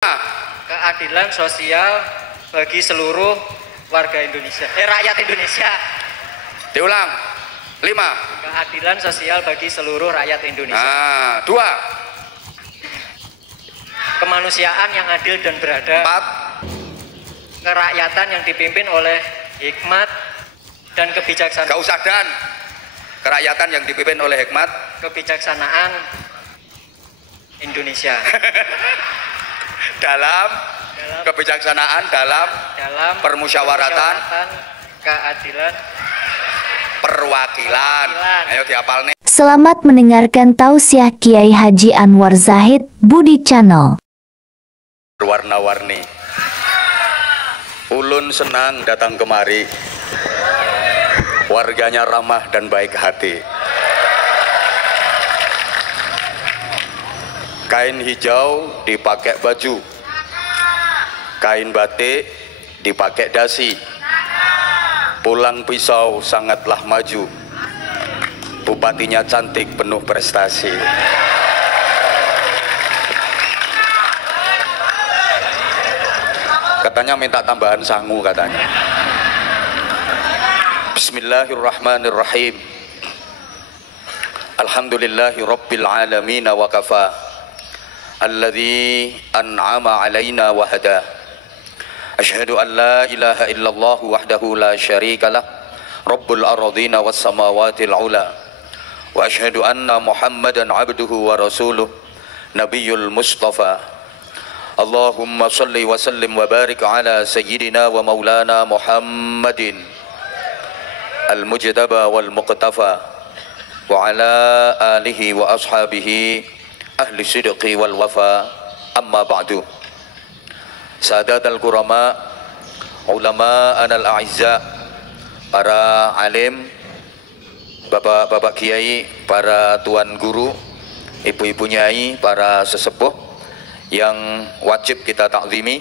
Keadilan sosial bagi seluruh warga Indonesia, rakyat Indonesia. Diulang. 5. Keadilan sosial bagi seluruh rakyat Indonesia. 2. Kemanusiaan yang adil dan beradab. 4. Kerakyatan yang dipimpin oleh hikmat dan kebijaksanaan. Gak usah dan. Kerakyatan yang dipimpin oleh hikmat, kebijaksanaan Indonesia. dalam kebijaksanaan, dalam permusyawaratan, keadilan, perwakilan. Ayo dihafal nih. Selamat mendengarkan tausiah Kiai Haji Anwar Zahid Budi Channel. Warna-warni. Ulun senang datang kemari. Warganya ramah dan baik hati. Kain hijau dipakai baju, kain batik dipakai dasi, pulang pisau sangatlah maju, bupatinya cantik penuh prestasi. Katanya minta tambahan sangu katanya. Bismillahirrahmanirrahim. Alhamdulillahi rabbil alamin wa kafa. Alladzi an'ama alaina wa hada. Asyhadu an la ilaha illallah wahdahu la syarikalah. Rabbul ardhina was samawati al-ula. Wa asyhadu anna Muhammadan abduhu wa rasuluh. Nabiyul Mustafa. Allahumma salli wa sallim wa barik ala sayyidina wa maulana Muhammadin al-mujtaba wal muqtafa wa ala alihi wa ashabihi ahli sidqi wal wafa, amma ba'du. Sadat al-kurama, ulama anal a'izza, para alim, bapak-bapak kiai, para tuan guru, ibu-ibu nyai, para sesepuh yang wajib kita takzimi,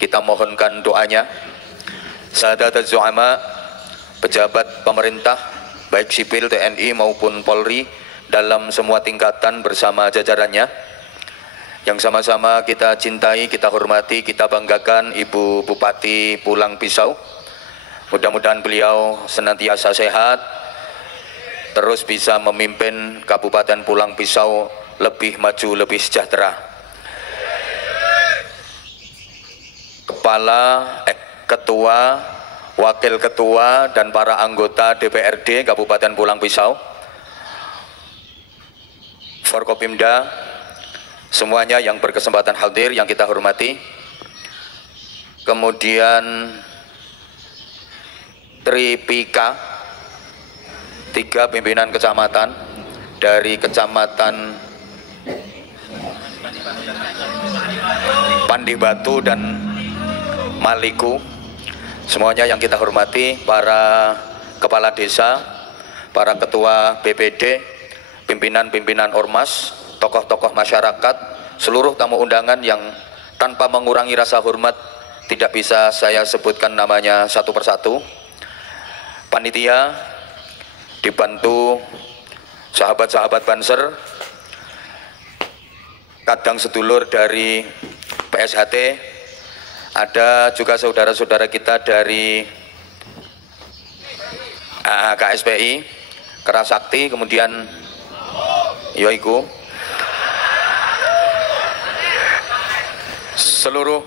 kita mohonkan doanya. Sadat az-zu'ama, pejabat pemerintah baik sipil TNI maupun Polri dalam semua tingkatan bersama jajarannya yang sama-sama kita cintai, kita hormati, kita banggakan Ibu Bupati Pulang Pisau. Mudah-mudahan beliau senantiasa sehat, terus bisa memimpin Kabupaten Pulang Pisau lebih maju, lebih sejahtera. Ketua, wakil ketua dan para anggota DPRD Kabupaten Pulang Pisau, Forkopimda, semuanya yang berkesempatan hadir yang kita hormati. Kemudian Tripika, 3 pimpinan kecamatan dari kecamatan Pandibatu dan Maliku, semuanya yang kita hormati, para kepala desa, para ketua BPD, pimpinan-pimpinan ormas, tokoh-tokoh masyarakat, seluruh tamu undangan yang tanpa mengurangi rasa hormat tidak bisa saya sebutkan namanya satu persatu. Panitia dibantu sahabat-sahabat Banser, kadang sedulur dari PSHT, ada juga saudara-saudara kita dari KSPI, Kerasakti, kemudian Yoiku, seluruh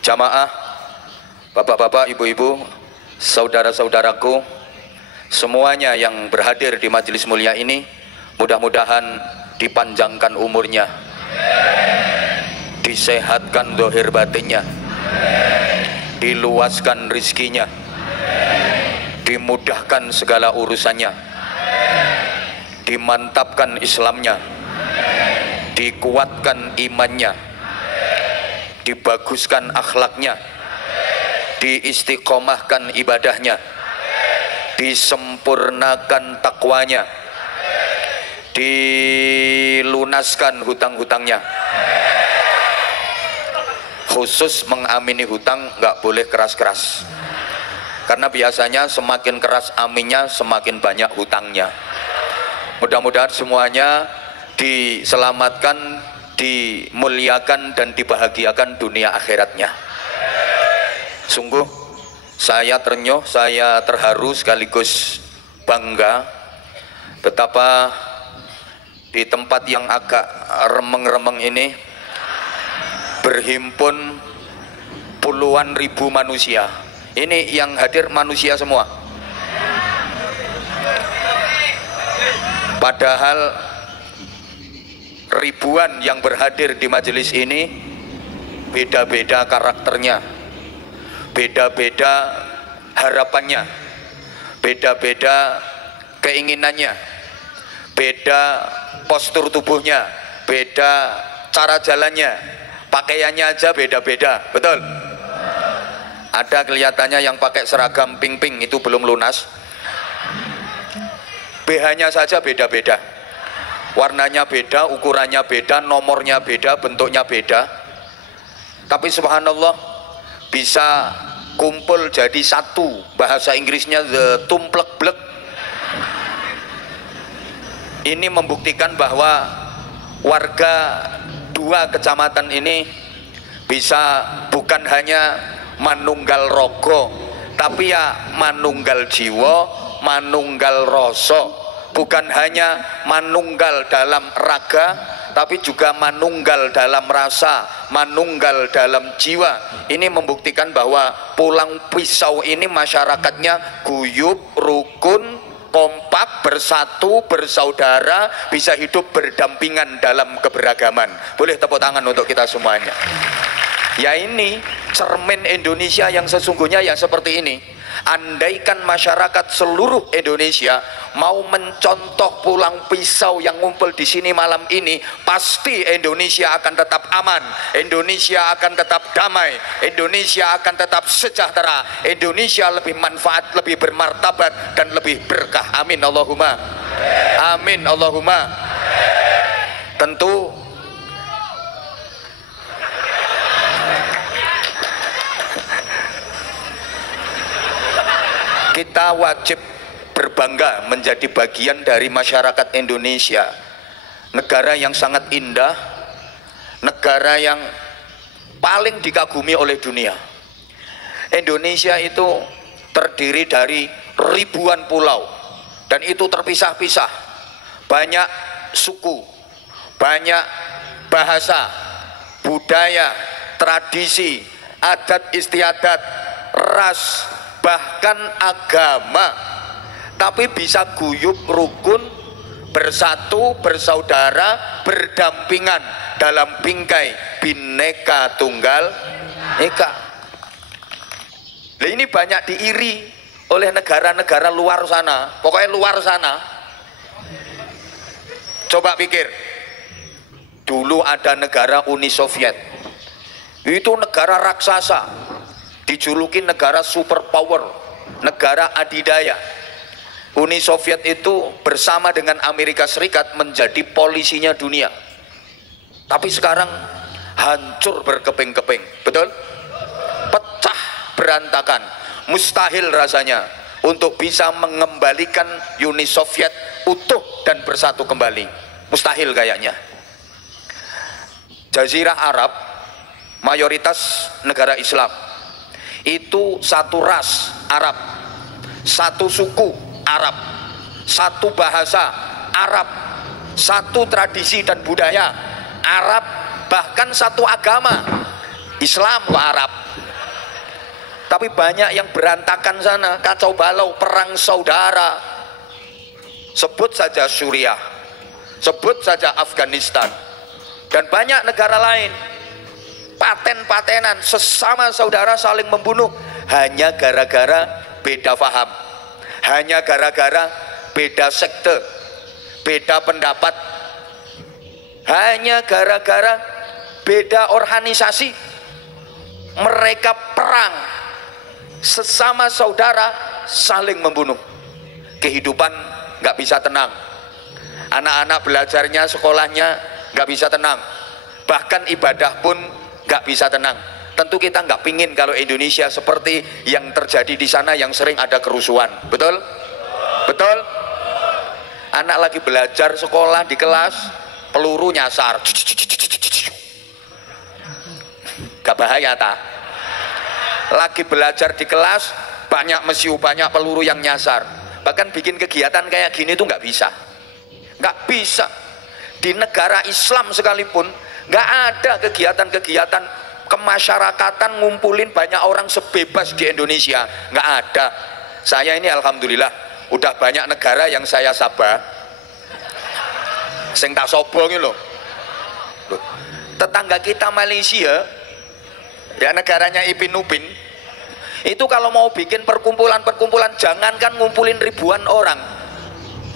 jamaah, bapak-bapak, ibu-ibu, saudara-saudaraku, semuanya yang berhadir di majelis mulia ini, mudah-mudahan dipanjangkan umurnya, disehatkan zahir batinnya, diluaskan rizkinya, dimudahkan segala urusannya, dimantapkan Islamnya, dikuatkan imannya, dibaguskan akhlaknya, diistiqomahkan ibadahnya, disempurnakan takwanya, dilunaskan hutang-hutangnya. Khusus mengamini hutang nggak boleh keras-keras, karena biasanya semakin keras aminnya semakin banyak hutangnya. Mudah-mudahan semuanya diselamatkan, dimuliakan dan dibahagiakan dunia akhiratnya. Sungguh saya ternyuh, saya terharu sekaligus bangga betapa di tempat yang agak remeng-remeng ini berhimpun puluhan ribu manusia. Ini yang hadir manusia semua. Padahal ribuan yang berhadir di majelis ini beda-beda karakternya, beda-beda harapannya, beda-beda keinginannya, beda postur tubuhnya, beda cara jalannya, pakaiannya aja beda-beda, betul? Ada kelihatannya yang pakai seragam pink-pink itu belum lunas, BH-nya saja beda-beda, warnanya beda, ukurannya beda, nomornya beda, bentuknya beda, tapi subhanallah bisa kumpul jadi satu. Bahasa Inggrisnya the tumplek-blek. Ini membuktikan bahwa warga dua kecamatan ini bisa bukan hanya manunggal rogo, tapi ya manunggal jiwa, manunggal rasa. Bukan hanya manunggal dalam raga, tapi juga manunggal dalam rasa, manunggal dalam jiwa. Ini membuktikan bahwa Pulang Pisau ini masyarakatnya guyub, rukun, kompak, bersatu, bersaudara, bisa hidup berdampingan dalam keberagaman. Boleh tepuk tangan untuk kita semuanya. Ya, ini cermin Indonesia yang sesungguhnya yang seperti ini. Andaikan masyarakat seluruh Indonesia mau mencontoh Pulang Pisau yang ngumpul di sini malam ini, pasti Indonesia akan tetap aman, Indonesia akan tetap damai, Indonesia akan tetap sejahtera, Indonesia lebih manfaat, lebih bermartabat, dan lebih berkah. Amin Allahumma. Amin Allahumma. Tentu kita wajib berbangga menjadi bagian dari masyarakat Indonesia, negara yang sangat indah, negara yang paling dikagumi oleh dunia. Indonesia itu terdiri dari ribuan pulau dan itu terpisah-pisah, banyak suku, banyak bahasa, budaya, tradisi, adat istiadat, ras, bahkan agama, tapi bisa guyub, rukun, bersatu, bersaudara, berdampingan dalam bingkai Bhinneka Tunggal Ika. Nah, ini banyak diiri oleh negara-negara luar sana, pokoknya luar sana. Coba pikir, dulu ada negara Uni Soviet, itu negara raksasa, dijuluki negara superpower, negara adidaya. Uni Soviet itu bersama dengan Amerika Serikat menjadi polisinya dunia. Tapi sekarang hancur berkeping-keping, betul? Pecah berantakan. Mustahil rasanya untuk bisa mengembalikan Uni Soviet utuh dan bersatu kembali. Mustahil kayaknya. Jazirah Arab mayoritas negara Islam. Itu satu ras Arab, satu suku Arab, satu bahasa Arab, satu tradisi dan budaya Arab, bahkan satu agama Islam ke Arab. Tapi banyak yang berantakan sana, kacau balau, perang saudara. Sebut saja Suriah, sebut saja Afghanistan, dan banyak negara lain. Paten-patenan, sesama saudara saling membunuh hanya gara-gara beda faham, hanya gara-gara beda sekte, beda pendapat, hanya gara-gara beda organisasi. Mereka perang, sesama saudara saling membunuh. Kehidupan nggak bisa tenang, anak-anak belajarnya, sekolahnya nggak bisa tenang, bahkan ibadah pun nggak bisa tenang. Tentu kita nggak pingin kalau Indonesia seperti yang terjadi di sana, yang sering ada kerusuhan, betul? Betul? Anak lagi belajar sekolah di kelas, peluru nyasar, Gak bahaya ta? Lagi belajar di kelas, banyak mesiu, banyak peluru yang nyasar. Bahkan bikin kegiatan kayak gini tuh nggak bisa. Nggak bisa. Di negara Islam sekalipun, nggak ada kegiatan-kegiatan kemasyarakatan ngumpulin banyak orang sebebas di Indonesia. Nggak ada. Saya ini alhamdulillah, udah banyak negara yang saya sabah. Sing tak sobong loh. Tetangga kita Malaysia, ya negaranya Ipin Upin, itu kalau mau bikin perkumpulan-perkumpulan, jangankan ngumpulin ribuan orang,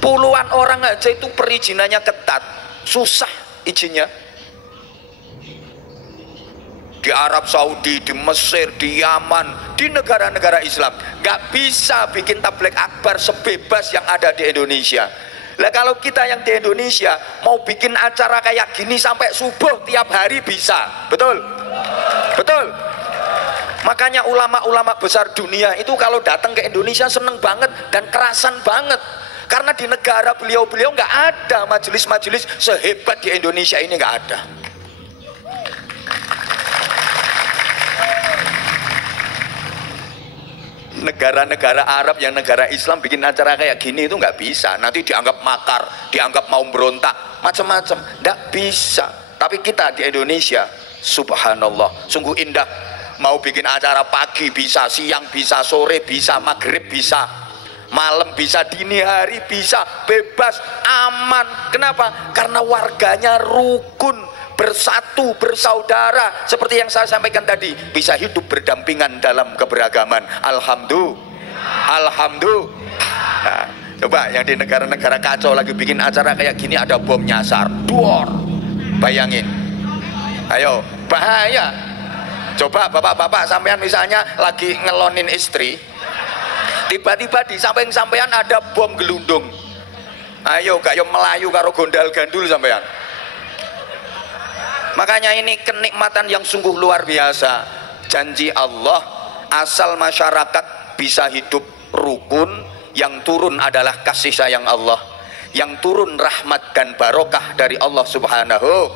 puluhan orang aja itu perizinannya ketat, susah izinnya. Di Arab Saudi, di Mesir, di Yaman, di negara-negara Islam nggak bisa bikin tabligh akbar sebebas yang ada di Indonesia. Lah kalau kita yang di Indonesia mau bikin acara kayak gini sampai subuh tiap hari bisa, betul? Betul. Makanya ulama-ulama besar dunia itu kalau datang ke Indonesia seneng banget dan kerasan banget, karena di negara beliau-beliau nggak ada majelis-majelis sehebat di Indonesia ini, nggak ada. Negara-negara Arab yang negara Islam bikin acara kayak gini itu nggak bisa, nanti dianggap makar, dianggap mau berontak, macam-macam, nggak bisa. Tapi kita di Indonesia, subhanallah, sungguh indah. Mau bikin acara pagi bisa, siang bisa, sore bisa, maghrib bisa, malam bisa, dini hari bisa, bebas, aman. Kenapa? Karena warganya rukun, bersatu, bersaudara, seperti yang saya sampaikan tadi, bisa hidup berdampingan dalam keberagaman. Alhamdulillah. Nah, coba yang di negara-negara kacau lagi bikin acara kayak gini ada bom nyasar, duor, bayangin. Ayo, bahaya. Coba bapak-bapak sampean misalnya lagi ngelonin istri, tiba-tiba di samping sampean ada bom gelundung. Ayo gak yo melayu karo gondal gandul sampean. Makanya ini kenikmatan yang sungguh luar biasa. Janji Allah, asal masyarakat bisa hidup rukun, yang turun adalah kasih sayang Allah, yang turun rahmat dan barokah dari Allah Subhanahu.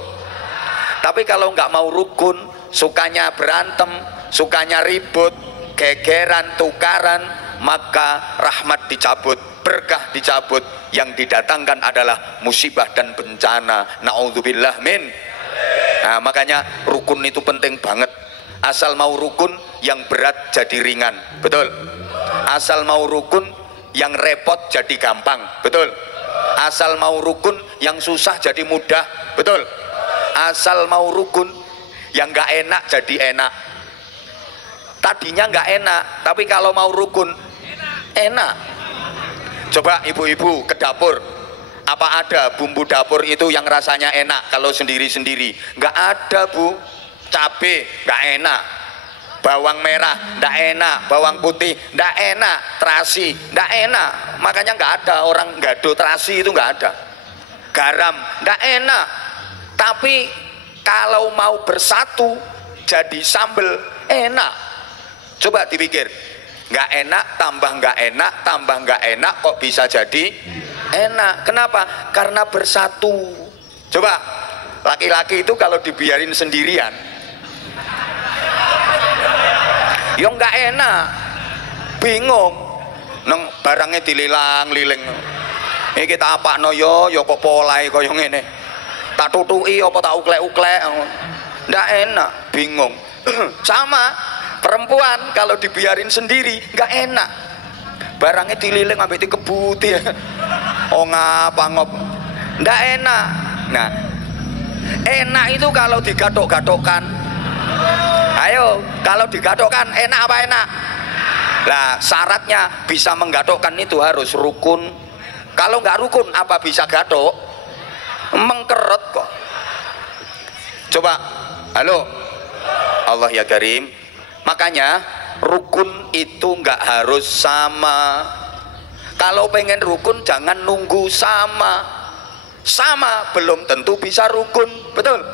Tapi kalau nggak mau rukun, sukanya berantem, sukanya ribut, gegeran, tukaran, maka rahmat dicabut, berkah dicabut, yang didatangkan adalah musibah dan bencana. Na'udzubillah min. Nah, makanya rukun itu penting banget. Asal mau rukun, yang berat jadi ringan, betul? Asal mau rukun, yang repot jadi gampang, betul? Asal mau rukun, yang susah jadi mudah, betul? Asal mau rukun, yang nggak enak jadi enak. Tadinya nggak enak, tapi kalau mau rukun enak. Coba ibu-ibu ke dapur, apa ada bumbu dapur itu yang rasanya enak kalau sendiri-sendiri? Nggak ada, Bu. Cabai nggak enak, bawang merah nggak enak, bawang putih nggak enak, terasi nggak enak. Makanya nggak ada orang gado terasi, itu nggak ada. Garam nggak enak. Tapi kalau mau bersatu jadi sambel enak. Coba dipikir, nggak enak tambah nggak enak tambah nggak enak kok bisa jadi enak. Kenapa? Karena bersatu. Coba laki-laki itu kalau dibiarin sendirian, ya nggak enak, bingung, neng barangnya dililang-liling. Ini kita apa no yo kok polai koyo ngene, tak tutui apa tak uklek-uklek, nggak enak, bingung. Sama perempuan kalau dibiarin sendiri nggak enak, barangnya dililing sampai dikebuti, oh ngapa ngop, nggak enak. Nah, enak itu kalau digatok-gatokkan. Ayo, kalau digatukkan enak apa enak? Lah syaratnya bisa menggatukkan itu harus rukun. Kalau nggak rukun apa bisa gatuk? Mengkerut kok. Coba, halo, Allah ya Karim. Makanya rukun itu nggak harus sama. Kalau pengen rukun jangan nunggu sama. Sama belum tentu bisa rukun, betul?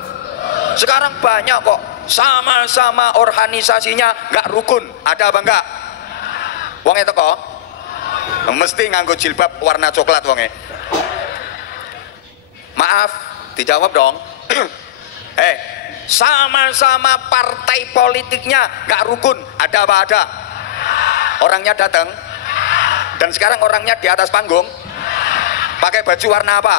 Sekarang banyak kok sama-sama organisasinya nggak rukun, ada apa enggak? Wong itu kok mesti nganggo jilbab warna coklat wonge. Maaf, dijawab dong. sama-sama partai politiknya nggak rukun. Ada apa ada? Orangnya datang, dan sekarang orangnya di atas panggung pakai baju warna apa?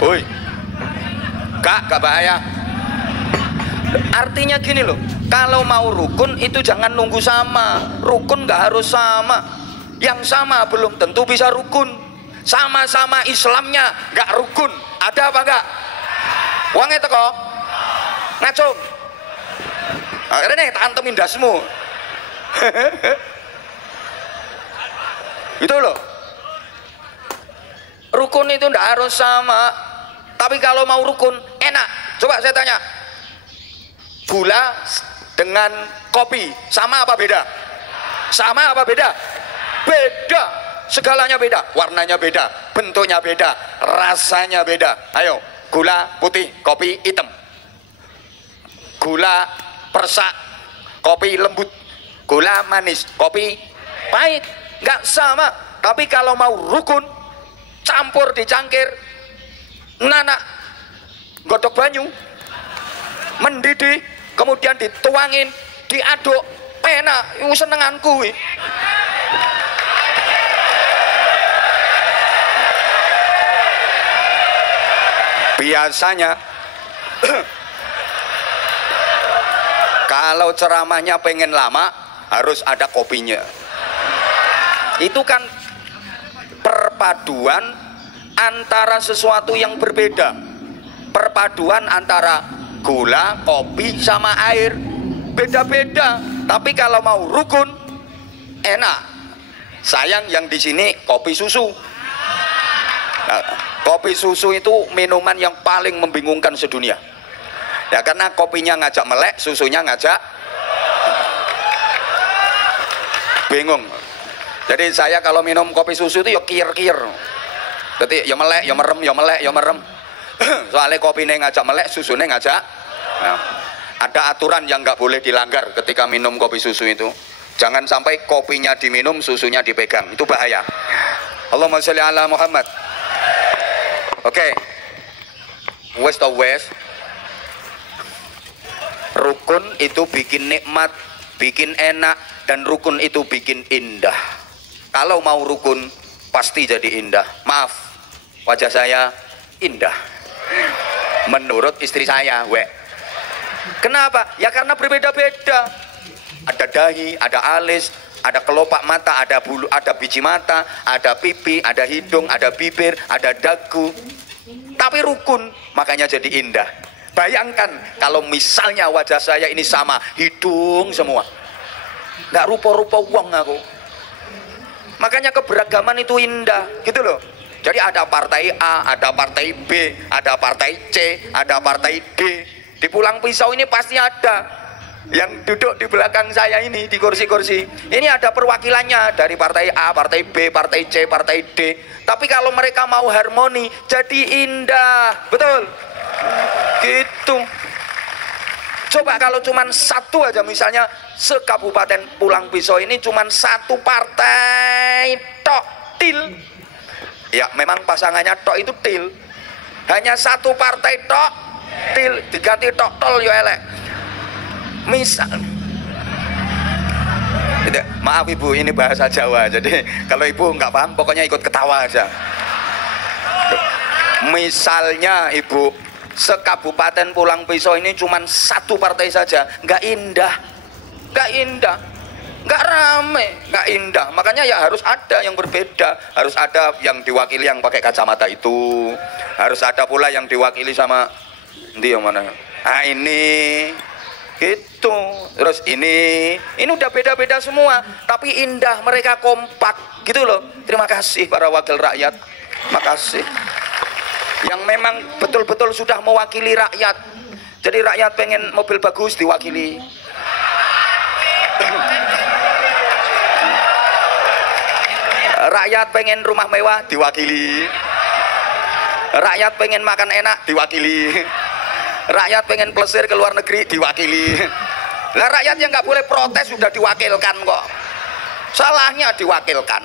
Woi, gak bahaya. Artinya gini loh, kalau mau rukun itu jangan nunggu sama. Rukun gak harus sama. Yang sama belum tentu bisa rukun. Sama-sama Islamnya gak rukun. Ada apa gak? Uangnya teko ngacung. Akhirnya nih tantemin dasmu. Itu loh. Rukun itu ndak harus sama. Tapi kalau mau rukun enak. Coba saya tanya, gula dengan kopi sama apa beda? Sama apa beda? Beda. Segalanya beda. Warnanya beda, bentuknya beda, rasanya beda. Ayo, gula putih, kopi hitam. Gula persak, kopi lembut. Gula manis, kopi pahit. Nggak sama. Tapi kalau mau rukun, campur di cangkir, nanak godok banyu, mendidih, kemudian dituangin, diaduk, enak. Itu senenganku. Biasanya kalau ceramahnya pengen lama harus ada kopinya. Itu kan perpaduan antara sesuatu yang berbeda. Perpaduan antara gula, kopi sama air beda-beda. Tapi kalau mau rukun enak. Sayang yang di sini kopi susu. Nah, kopi susu itu minuman yang paling membingungkan sedunia. Ya karena kopinya ngajak melek, susunya ngajak bingung. Jadi saya kalau minum kopi susu itu ya kir-kir. Jadi ya melek, ya merem, ya melek, ya merem. Soalnya kopinya ngajak melek, susunya ngajak. Nah, ada aturan yang nggak boleh dilanggar ketika minum kopi susu itu. Jangan sampai kopinya diminum, susunya dipegang. Itu bahaya. Allahumma sholli ala Muhammad. Oke. West to west. Rukun itu bikin nikmat, bikin enak, dan rukun itu bikin indah. Kalau mau rukun pasti jadi indah. Maaf, wajah saya indah menurut istri saya. Kenapa? Ya karena berbeda-beda. Ada dahi, ada alis, ada kelopak mata, ada bulu, ada biji mata, ada pipi, ada hidung, ada bibir, ada dagu. Tapi rukun, makanya jadi indah. Bayangkan kalau misalnya wajah saya ini sama, hidung semua, nggak rupa-rupa uang aku. Makanya keberagaman itu indah, gitu loh. Jadi ada partai A, ada partai B, ada partai C, ada partai D. Di Pulang Pisau ini pasti ada. Yang duduk di belakang saya ini, di kursi-kursi ini ada perwakilannya dari partai A, partai B, partai C, partai D. Tapi kalau mereka mau harmoni, jadi indah. Betul? Gitu. Coba kalau cuman satu aja, misalnya sekabupaten Pulang Pisau ini cuman satu partai tok, til. Ya memang pasangannya tok itu til. Hanya satu partai tok, til, diganti tok tol yo elek. Misal, maaf ibu, ini bahasa Jawa, jadi kalau ibu nggak paham pokoknya ikut ketawa aja. Misalnya ibu, sekabupaten Pulang Pisau ini cuma satu partai saja, nggak indah, nggak indah, nggak rame, nggak indah. Makanya ya harus ada yang berbeda, harus ada yang diwakili yang pakai kacamata itu, harus ada pula yang diwakili sama yang mana? Ah ini. Gitu. Terus ini udah beda-beda semua, tapi indah, mereka kompak gitu loh. Terima kasih para wakil rakyat, makasih yang memang betul-betul sudah mewakili rakyat. Jadi rakyat pengen mobil bagus, diwakili. Rakyat pengen rumah mewah, diwakili. Rakyat pengen makan enak, diwakili. Rakyat pengen plesir ke luar negeri, diwakili. Lah rakyat yang nggak boleh protes sudah diwakilkan kok. Salahnya diwakilkan.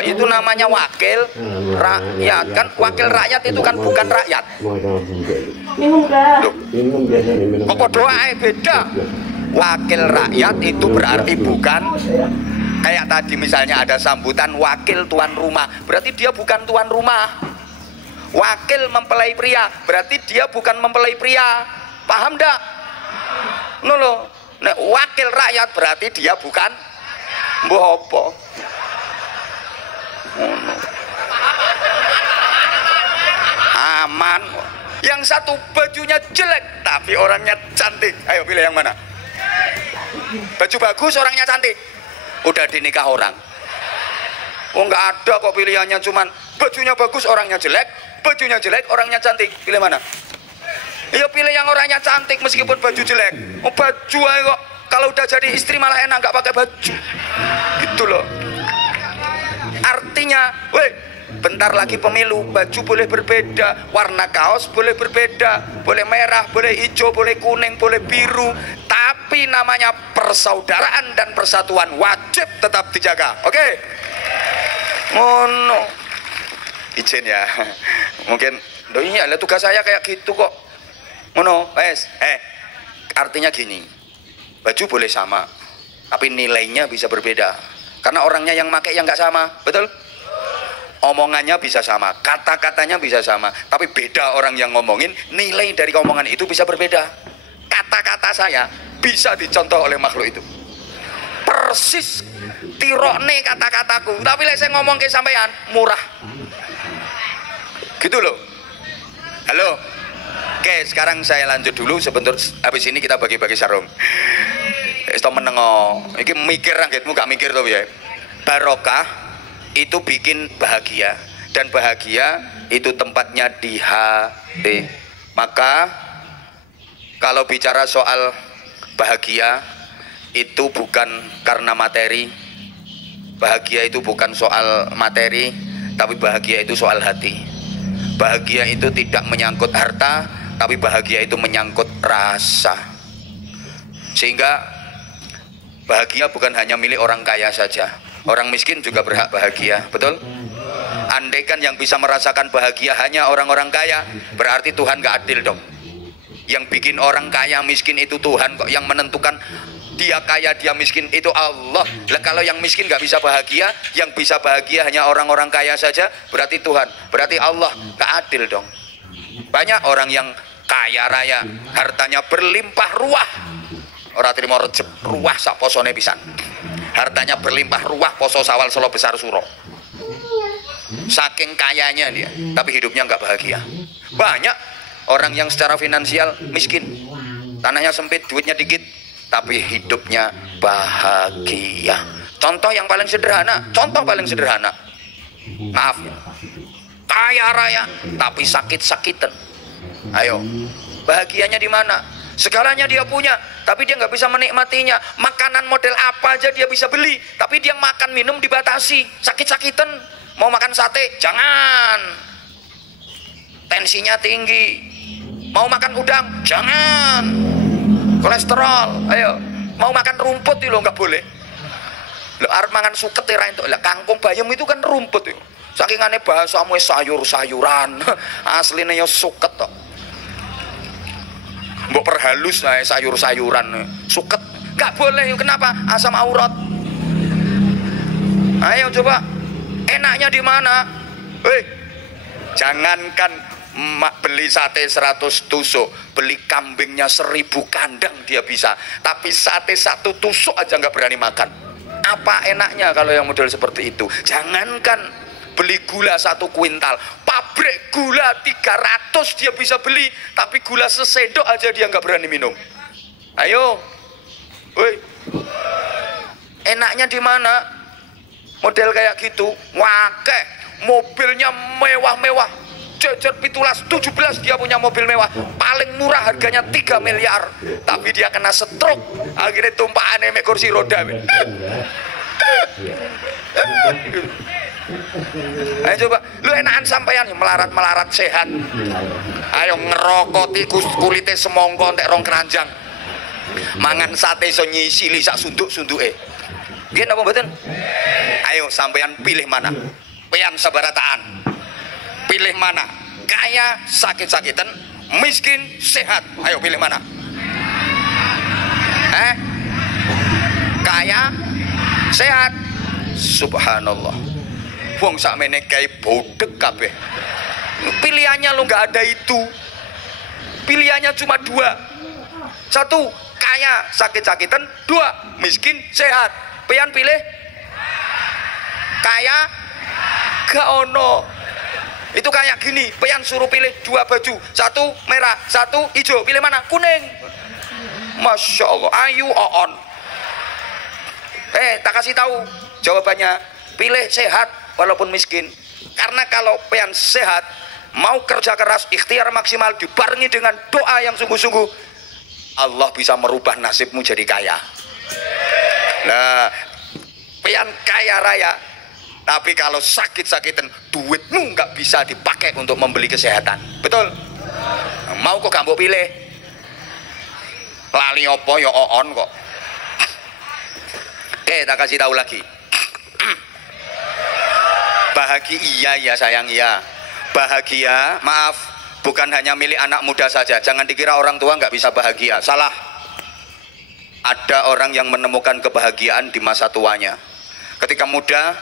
Lah itu namanya wakil rakyat kan, wakil rakyat itu kan bukan rakyat. Loh, kok podo ae beda. Wakil rakyat itu berarti bukan kayak tadi misalnya ada sambutan wakil tuan rumah, berarti dia bukan tuan rumah. Wakil mempelai pria, berarti dia bukan mempelai pria. Paham ndak? Loh, nek wakil rakyat berarti dia bukan mbah apa. Aman. Yang satu bajunya jelek tapi orangnya cantik. Ayo pilih yang mana? Baju bagus orangnya cantik. Udah dinikah orang. Oh nggak ada kok pilihannya, cuman bajunya bagus orangnya jelek, bajunya jelek orangnya cantik. Pilih mana? Ya pilih yang orangnya cantik meskipun baju jelek. Oh baju aja kok. Kalau udah jadi istri malah enak nggak pakai baju. Gitu loh. Artinya, weh, bentar lagi pemilu, baju boleh berbeda, warna kaos boleh berbeda, boleh merah, boleh hijau, boleh kuning, boleh biru, tapi namanya persaudaraan dan persatuan wajib tetap dijaga. Oke? Ngono. Izin ya. Mungkin doi ada tugas saya kayak gitu kok. Ngono, wes. Artinya gini. Baju boleh sama, tapi nilainya bisa berbeda. Karena orangnya yang pakai yang nggak sama, betul? Omongannya bisa sama, kata-katanya bisa sama, tapi beda orang yang ngomongin, nilai dari omongan itu bisa berbeda. Kata-kata saya bisa dicontoh oleh makhluk itu. Persis tirokne kata-kataku, tapi lek saya ngomong ke sampean murah. Gitu loh. Halo. Oke, sekarang saya lanjut dulu sebentar, habis ini kita bagi-bagi sarung. Itu menengo. Iki mikir anggitmu gak mikir tuh ya. Barokah itu bikin bahagia, dan bahagia itu tempatnya di hati. Maka kalau bicara soal bahagia itu bukan karena materi. Bahagia itu bukan soal materi, tapi bahagia itu soal hati. Bahagia itu tidak menyangkut harta, tapi bahagia itu menyangkut rasa. Sehingga bahagia bukan hanya milik orang kaya saja, orang miskin juga berhak bahagia, betul? Andaikan yang bisa merasakan bahagia hanya orang-orang kaya, berarti Tuhan gak adil dong. Yang bikin orang kaya miskin itu Tuhan kok, yang menentukan dia kaya dia miskin itu Allah. Lah kalau yang miskin gak bisa bahagia, yang bisa bahagia hanya orang-orang kaya saja, berarti Tuhan, berarti Allah. Gak adil dong. Banyak orang yang kaya raya, hartanya berlimpah ruah, ora trimo rejep ruah sak posone pisan. Hartanya berlimpah ruah, poso sawal selo besar suro. Saking kayanya dia, tapi hidupnya nggak bahagia. Banyak orang yang secara finansial miskin, tanahnya sempit, duitnya dikit, tapi hidupnya bahagia. Contoh yang paling sederhana, maaf ya, kaya raya tapi sakit-sakitan. Ayo, bahagianya di mana? Segalanya dia punya, tapi dia nggak bisa menikmatinya. Makanan model apa aja dia bisa beli, tapi dia makan minum dibatasi. Sakit-sakitan, mau makan sate jangan, tensinya tinggi. Mau makan udang jangan, kolesterol. Ayo, mau makan rumput itu nggak boleh. Lo arep mangan suket ya itu lah, kangkung bayam itu kan rumput itu. Saking aneh bahasamu sayur-sayuran, aslinya ya suket toh. Mbok perhalus lah sayur-sayuran, suket nggak boleh. Kenapa? Asam aurat. Ayo coba, enaknya di mana? Jangankan beli sate 100 tusuk, beli kambingnya 1000 kandang dia bisa, tapi sate 1 tusuk aja nggak berani makan. Apa enaknya kalau yang model seperti itu? Jangankan beli gula 1 kuintal, pabrik gula 300 dia bisa beli, tapi gula sesendok aja dia nggak berani minum. Ayo, enaknya di mana? Model kayak gitu, wakeh, mobilnya mewah-mewah, jejer pitulas 17 dia punya mobil mewah, paling murah harganya 3 miliar, tapi dia kena stroke, akhirnya tumpahan emek kursi roda. Ayo coba, lu enakan sampeyan melarat-melarat sehat. Ayo ngerokoti kulite semongko entek rong keranjang. Mangan sate iso nyisili sak sunduk-sunduke. Nggih napa mboten? Ayo sampean pilih mana? Pian sabarataan. Pilih mana? Kaya sakit-sakitan, miskin sehat. Ayo pilih mana? Kaya sehat. Subhanallah. Wong sakmene kae bodhek kabeh. Pilihannya lo nggak ada itu. Pilihannya cuma dua. Satu, kaya sakit-sakitan. Dua, miskin sehat. Pian pilih kaya gak ono. Itu kayak gini, pian suruh pilih dua baju, satu merah, satu hijau. Pilih mana? Kuning. Masya Allah. Ayu on. Tak kasih tahu jawabannya. Pilih sehat walaupun miskin. Karena kalau pian sehat, mau kerja keras, ikhtiar maksimal, dibarengi dengan doa yang sungguh-sungguh, Allah bisa merubah nasibmu jadi kaya. Nah, pian kaya raya, tapi kalau sakit-sakitan, duitmu nggak bisa dipakai untuk membeli kesehatan. Betul? Mau kok gak mau pilih? Lali opo ya on kok. Oke, tak kasih tahu lagi. Bahagia ya sayang ya. Bahagia, maaf, bukan hanya milik anak muda saja. Jangan dikira orang tua nggak bisa bahagia. Salah. Ada orang yang menemukan kebahagiaan di masa tuanya. Ketika muda,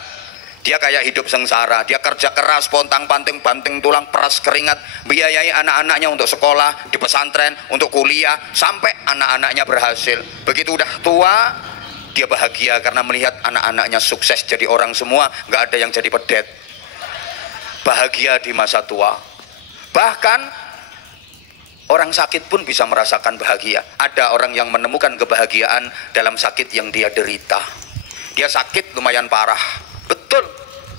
dia kayak hidup sengsara. Dia kerja keras, pontang-panting, banting tulang, peras keringat, biayai anak-anaknya untuk sekolah, di pesantren, untuk kuliah, sampai anak-anaknya berhasil. Begitu udah tua, dia bahagia karena melihat anak-anaknya sukses jadi orang semua, nggak ada yang jadi pedet. Bahagia di masa tua. Bahkan orang sakit pun bisa merasakan bahagia. Ada orang yang menemukan kebahagiaan dalam sakit yang dia derita. Dia sakit lumayan parah. Betul,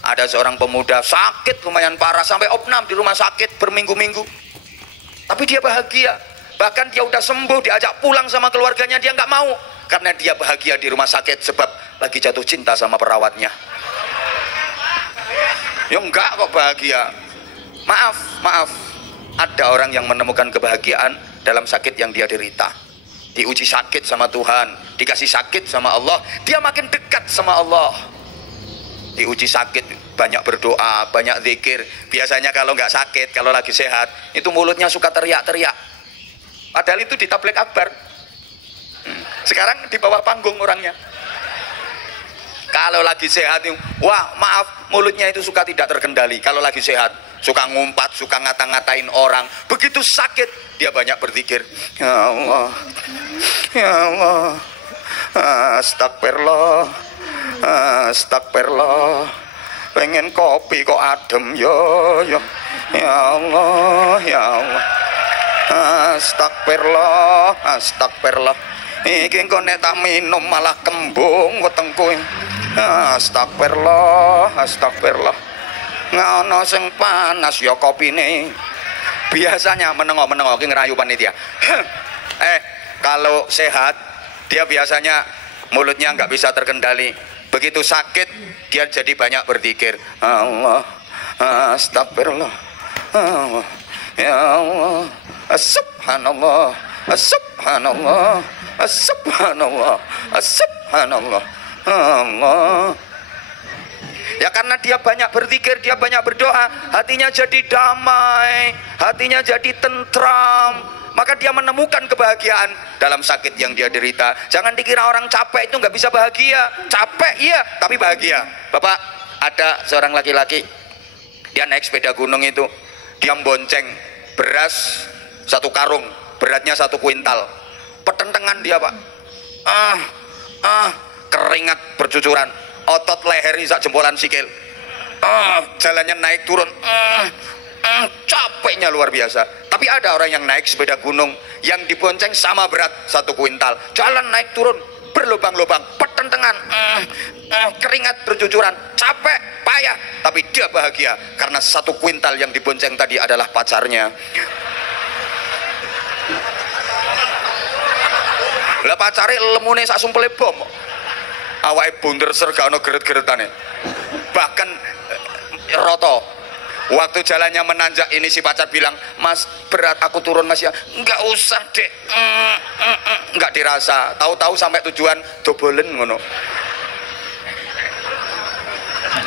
ada seorang pemuda sakit lumayan parah sampai opnam di rumah sakit berminggu-minggu. Tapi dia bahagia. Bahkan dia udah sembuh, diajak pulang sama keluarganya, dia nggak mau. Karena dia bahagia di rumah sakit sebab lagi jatuh cinta sama perawatnya. Ya enggak kok bahagia. Maaf. Ada orang yang menemukan kebahagiaan dalam sakit yang dia derita. Diuji sakit sama Tuhan, dikasih sakit sama Allah, dia makin dekat sama Allah. Diuji sakit, banyak berdoa, banyak zikir. Biasanya kalau nggak sakit, kalau lagi sehat, itu mulutnya suka teriak-teriak. Padahal itu di tabligh akbar. Sekarang di bawah panggung orangnya. Kalau lagi sehat, wah maaf, mulutnya itu suka tidak terkendali. Kalau lagi sehat, suka ngumpat, suka ngata-ngatain orang. Begitu sakit, dia banyak berzikir. Ya Allah, ya Allah, astagfirullah, astagfirullah. Pengen kopi kok adem, yo. Ya Allah, ya Allah, astagfirullah, astagfirullah. Iki kok nek tak minum malah kembung wetengku. Astagfirullah, astagfirullah. Ngono sing panas ya kopine. Biasanya menengok-menengok ki ngerayu panitia. Kalau sehat dia biasanya mulutnya nggak bisa terkendali. Begitu sakit dia jadi banyak berzikir. Allah, astagfirullah. Allah, ya Allah, subhanallah, subhanallah, subhanallah, subhanallah. Allah. Ya karena dia banyak berzikir, dia banyak berdoa, hatinya jadi damai, hatinya jadi tentram, maka dia menemukan kebahagiaan dalam sakit yang dia derita. Jangan dikira orang capek itu nggak bisa bahagia. Capek iya, tapi bahagia. Bapak, ada seorang laki-laki, dia naik sepeda gunung itu, dia bonceng beras 1 karung, beratnya 1 kuintal. Petentengan dia pak, keringat bercucuran, otot leher sak jempolan sikil, jalannya naik turun, capeknya luar biasa. Tapi ada orang yang naik sepeda gunung yang dibonceng sama berat 1 kuintal, jalan naik turun berlubang-lubang, pertentangan, keringat bercucuran, capek, payah, tapi dia bahagia karena 1 kuintal yang dibonceng tadi adalah pacarnya. Lah pacare lemune sak sumpele bom. Awake bunder serga ono geret-geretane. Bahkan roto. Waktu jalannya menanjak ini si pacar bilang, "Mas, berat aku turun Mas ya." "Enggak usah, Dek." Enggak dirasa. Tahu-tahu sampai tujuan dobolen ngono.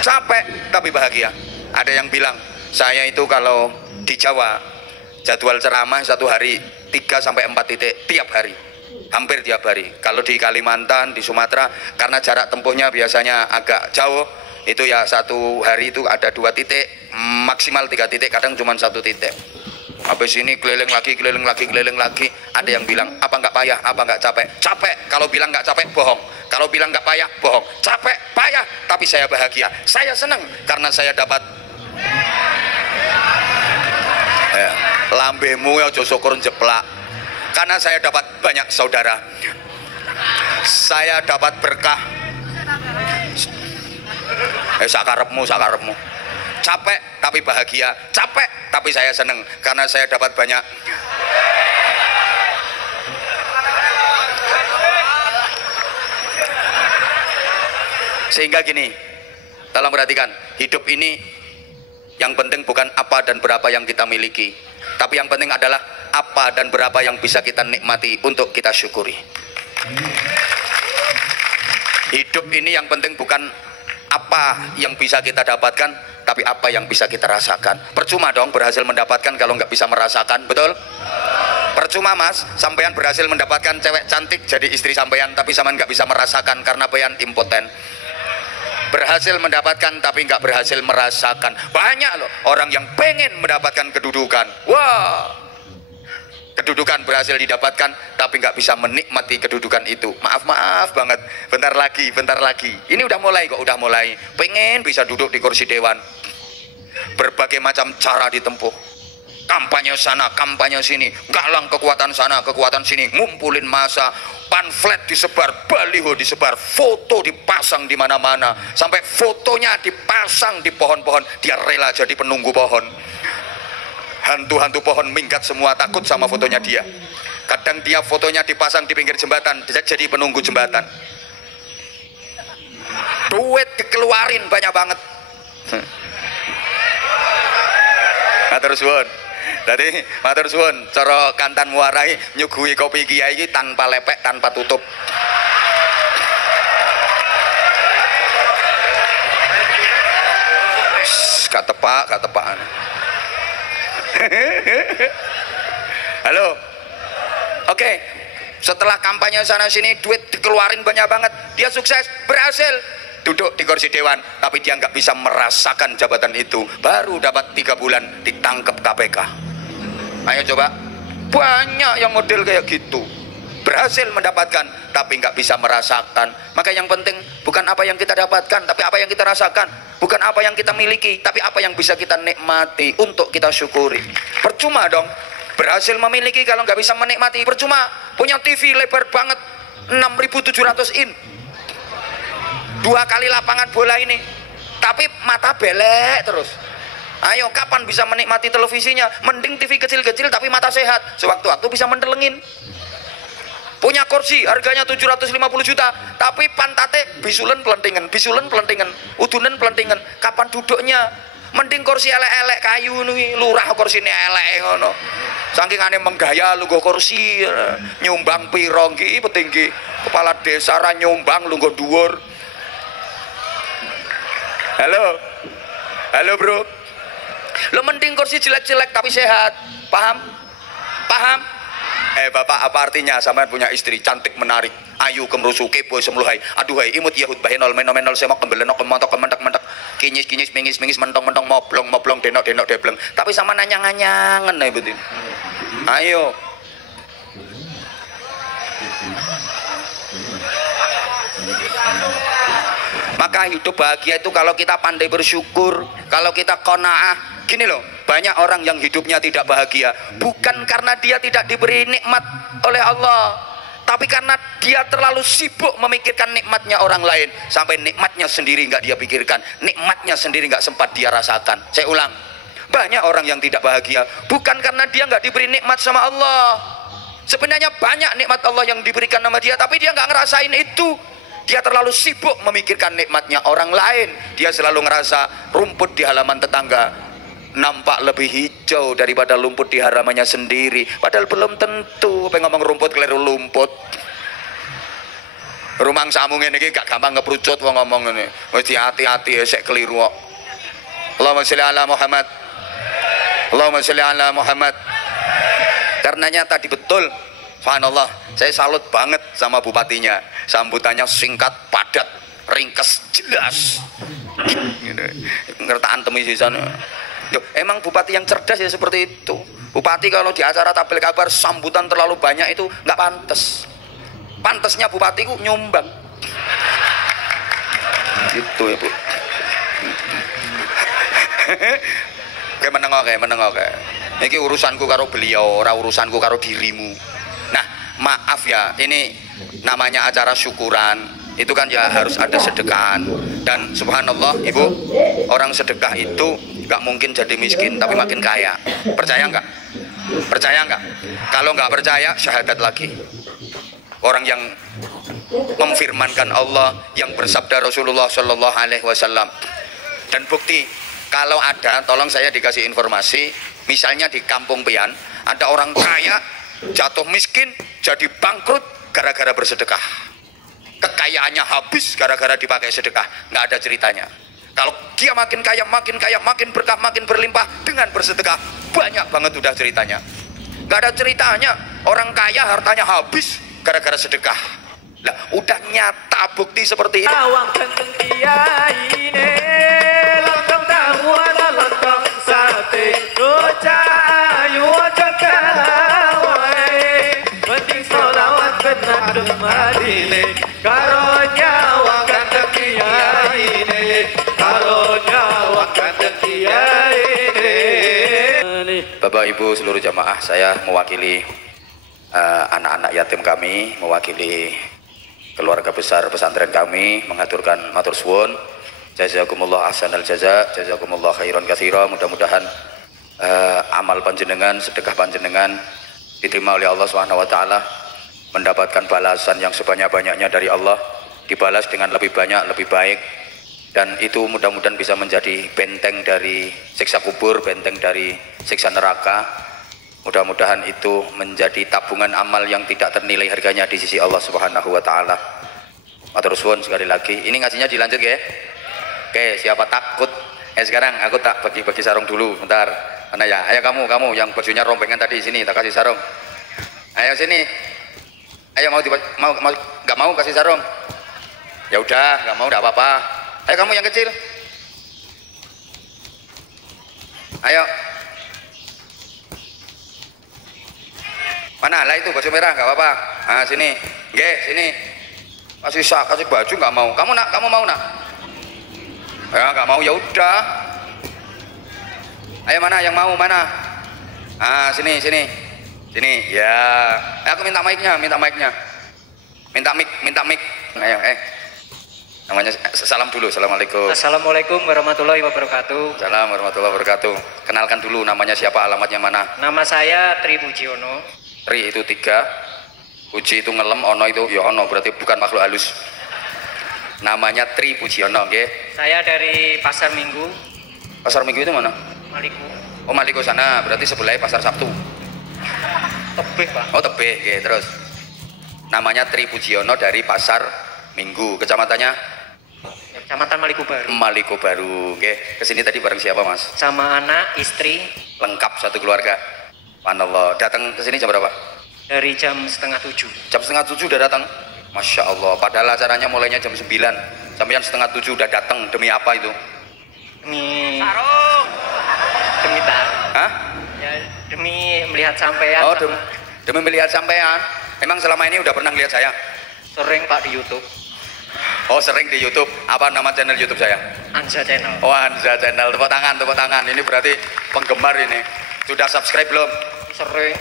capek tapi bahagia. Ada yang bilang, saya itu kalau di Jawa jadwal ceramah 1 hari 3 sampai 4 titik tiap hari, hampir tiap hari. Kalau di Kalimantan, di Sumatera, karena jarak tempuhnya biasanya agak jauh, itu ya 1 hari itu ada 2 titik, maksimal 3 titik, kadang cuma 1 titik. Habis ini keliling lagi, keliling lagi, keliling lagi. Ada yang bilang, apa nggak payah, apa nggak capek? Capek. Kalau bilang nggak capek, bohong. Kalau bilang nggak payah, bohong. Capek, payah, tapi saya bahagia. Saya senang karena saya dapat. Lambemu ya ojo syukur jeplak. Karena saya dapat banyak saudara. Saya dapat berkah. Sakarepmu, sakarepmu. Capek tapi bahagia, capek tapi saya seneng karena saya dapat banyak. Sehingga gini, tolong perhatikan, hidup ini yang penting bukan apa dan berapa yang kita miliki, tapi yang penting adalah apa dan berapa yang bisa kita nikmati untuk kita syukuri. Hidup ini yang penting bukan apa yang bisa kita dapatkan, tapi apa yang bisa kita rasakan. Percuma dong berhasil mendapatkan kalau nggak bisa merasakan, betul? Percuma mas, sampean berhasil mendapatkan cewek cantik jadi istri sampean, tapi sampean nggak bisa merasakan karena sampean impoten. Berhasil mendapatkan tapi nggak berhasil merasakan. Banyak loh orang yang pengen mendapatkan kedudukan. Wah, kedudukan berhasil didapatkan tapi nggak bisa menikmati kedudukan itu. Maaf banget, bentar lagi ini udah mulai kok, udah mulai pengen bisa duduk di kursi dewan. Berbagai macam cara ditempuh, kampanye sana kampanye sini, galang kekuatan sana kekuatan sini, ngumpulin massa, pamflet disebar, baliho disebar, foto dipasang di mana-mana, sampai fotonya dipasang di pohon-pohon. Dia rela jadi penunggu pohon. Hantu-hantu pohon minggat semua takut sama fotonya dia. Kadang dia fotonya dipasang di pinggir jembatan, jadi penunggu jembatan. Duit dikeluarin banyak banget. Matur suwun. Jadi matur suwun, cara kantan muarai nyuguhi kopi kiai iki tanpa lepek, tanpa tutup. Gak tepak. Halo. Oke. Setelah kampanye sana sini, duit dikeluarin banyak banget, dia sukses, berhasil duduk di kursi dewan, tapi dia nggak bisa merasakan jabatan itu. Baru dapat 3 bulan ditangkap KPK. Ayo coba, banyak yang model kayak gitu, berhasil mendapatkan tapi nggak bisa merasakan. Maka yang penting bukan apa yang kita dapatkan, tapi apa yang kita rasakan. Bukan apa yang kita miliki, tapi apa yang bisa kita nikmati untuk kita syukuri. Percuma dong berhasil memiliki kalau nggak bisa menikmati. Percuma punya TV lebar banget 6.700 in, 2 kali lapangan bola ini, tapi mata belek terus. Ayo kapan bisa menikmati televisinya? Mending TV kecil-kecil tapi mata sehat, sewaktu-waktu bisa mendelengin. Punya kursi harganya 750 juta, tapi pantate bisulen pelentingan, udunen pelentingan. Kapan duduknya? Mending kursi elek-elek kayu nih, lurah kursine elek ngono. Saking ane menggaya lungguh kursi, nyumbang piro nggih petinggi kepala desa ra nyumbang lungguh dhuwur. Halo bro. Lo mending kursi jelek-jelek tapi sehat. Paham? Bapak, apa artinya sampean punya istri cantik, menarik, ayu, kemrusu, kepo, semluhai, aduhai, imut, yahud, bahenol, menol, semok, kembelenok, kemontok, kementak, kinyis, mingis, mentong, moblong, denok, debleng. Tapi sama nanyang-nanyangan nih betul. Ayo. Maka hidup bahagia itu kalau kita pandai bersyukur, kalau kita qanaah. Gini loh, banyak orang yang hidupnya tidak bahagia bukan karena dia tidak diberi nikmat oleh Allah, tapi karena dia terlalu sibuk memikirkan nikmatnya orang lain, sampai nikmatnya sendiri nggak dia pikirkan, nikmatnya sendiri nggak sempat dia rasakan. Saya ulang, banyak orang yang tidak bahagia bukan karena dia nggak diberi nikmat sama Allah. Sebenarnya banyak nikmat Allah yang diberikan sama dia, tapi dia nggak ngerasain itu. Dia terlalu sibuk memikirkan nikmatnya orang lain. Dia selalu ngerasa rumput di halaman tetangga nampak lebih hijau daripada lumput di halamannya sendiri, padahal belum tentu. Pengen ngomong rumput keliru lumput. Rumang samu ngene iki gak gampang ngeprucut wong ngomong ngene. Wis hati-hati sik keliru kok. Allahumma sholli ala Muhammad. Allahumma sholli ala Muhammad. Karenanya tadi betul, subhanallah, saya salut banget sama bupatinya. Sambutannya singkat, padat, ringkes, jelas. Ngertaan temi sisan. Emang bupati yang cerdas ya seperti itu. Bupati kalau di acara tabel kabar sambutan terlalu banyak itu nggak pantas. Pantasnya bupati ku nyumbang. Gitu ya Bu. Kayak menengok. Ini urusanku karo beliau, ora urusanku karo dirimu. Nah, maaf ya, ini namanya acara syukuran. Itu kan ya harus ada sedekahan. Dan subhanallah, Ibu, orang sedekah itu gak mungkin jadi miskin, tapi makin kaya. Percaya nggak? Percaya nggak? Kalau nggak percaya, syahadat lagi. Orang yang memfirmankan Allah, yang bersabda Rasulullah Shallallahu Alaihi Wasallam. Dan bukti, kalau ada, tolong saya dikasih informasi, misalnya di Kampung Pian, ada orang kaya jatuh miskin, jadi bangkrut gara-gara bersedekah. Kekayaannya habis gara-gara dipakai sedekah, nggak ada ceritanya. Kalau dia makin kaya, makin berkah, makin berlimpah dengan bersedekah, banyak banget udah ceritanya. Nggak ada ceritanya orang kaya hartanya habis gara-gara sedekah. Lah, udah nyata bukti seperti itu. Bapak Ibu seluruh jamaah, saya mewakili anak-anak yatim kami, mewakili keluarga besar pesantren kami, mengaturkan matur suwun, jazakumullah ahsanal jaza, jazakumullah khairan katsira. Mudah-mudahan amal panjenengan, sedekah panjenengan diterima oleh Allah Subhanahu wa taala, mendapatkan balasan yang sebanyak-banyaknya dari Allah, dibalas dengan lebih banyak, lebih baik, dan itu mudah-mudahan bisa menjadi benteng dari siksa kubur, benteng dari siksa neraka. Mudah-mudahan itu menjadi tabungan amal yang tidak ternilai harganya di sisi Allah Subhanahu wa taala. Matur suwun sekali lagi. Ini ngajinya dilanjut ya. Oke, siapa takut? Sekarang aku tak bagi-bagi sarung dulu, bentar. Mana ya? Ayo kamu yang bajunya rombengan tadi sini, tak kasih sarung. Ayo sini. Ayo nggak mau kasih sarung? Ya udah, nggak mau, enggak apa-apa. Ayo kamu yang kecil. Ayo. Mana lah itu baju merah, nggak apa-apa. Nah sini, sini. Kasih baju nggak mau. Kamu mau nak? Ya nggak mau, ya udah. Ayo mana yang mau mana? Ah sini. Ya. Aku minta mic-nya. Minta mic. Ayo namanya salam dulu. Assalamualaikum. Assalamualaikum warahmatullahi wabarakatuh. Salam warahmatullahi wabarakatuh. Kenalkan dulu namanya siapa, alamatnya mana? Nama saya Tri Pujiono. Tri itu 3, Puji itu ngelem, ono itu ya ono, berarti bukan makhluk halus. Namanya Tri Pujiono, nggih. Saya dari Pasar Minggu. Pasar Minggu itu mana? Maliko. Oh, Maliko sana, berarti sebelahnya Pasar Sabtu. Tebih, Pak. Oh, Tebih, nggih, terus. Namanya Tri Pujiono dari Pasar Minggu, kecamatannya? Kecamatan Maliko Baru. Maliko Baru, nggih. Kesini tadi bareng siapa, Mas? Sama anak, istri. Lengkap satu keluarga. Subhanallah. Datang ke sini jam berapa? Dari jam 6:30. Jam 6:30 udah datang? Masya Allah. Padahal acaranya mulainya jam 9. Sampai jam 6:30 udah datang. Demi apa itu? Demi sarung. Demi Hah? Ya, demi melihat sampean. Oh, demi melihat sampean. Emang selama ini udah pernah lihat saya? Sering Pak di YouTube. Oh, sering di YouTube. Apa nama channel YouTube saya? Anza Channel. Oh, Anza Channel. Tepuk tangan. Ini berarti penggemar ini. Sudah subscribe belum? Sering.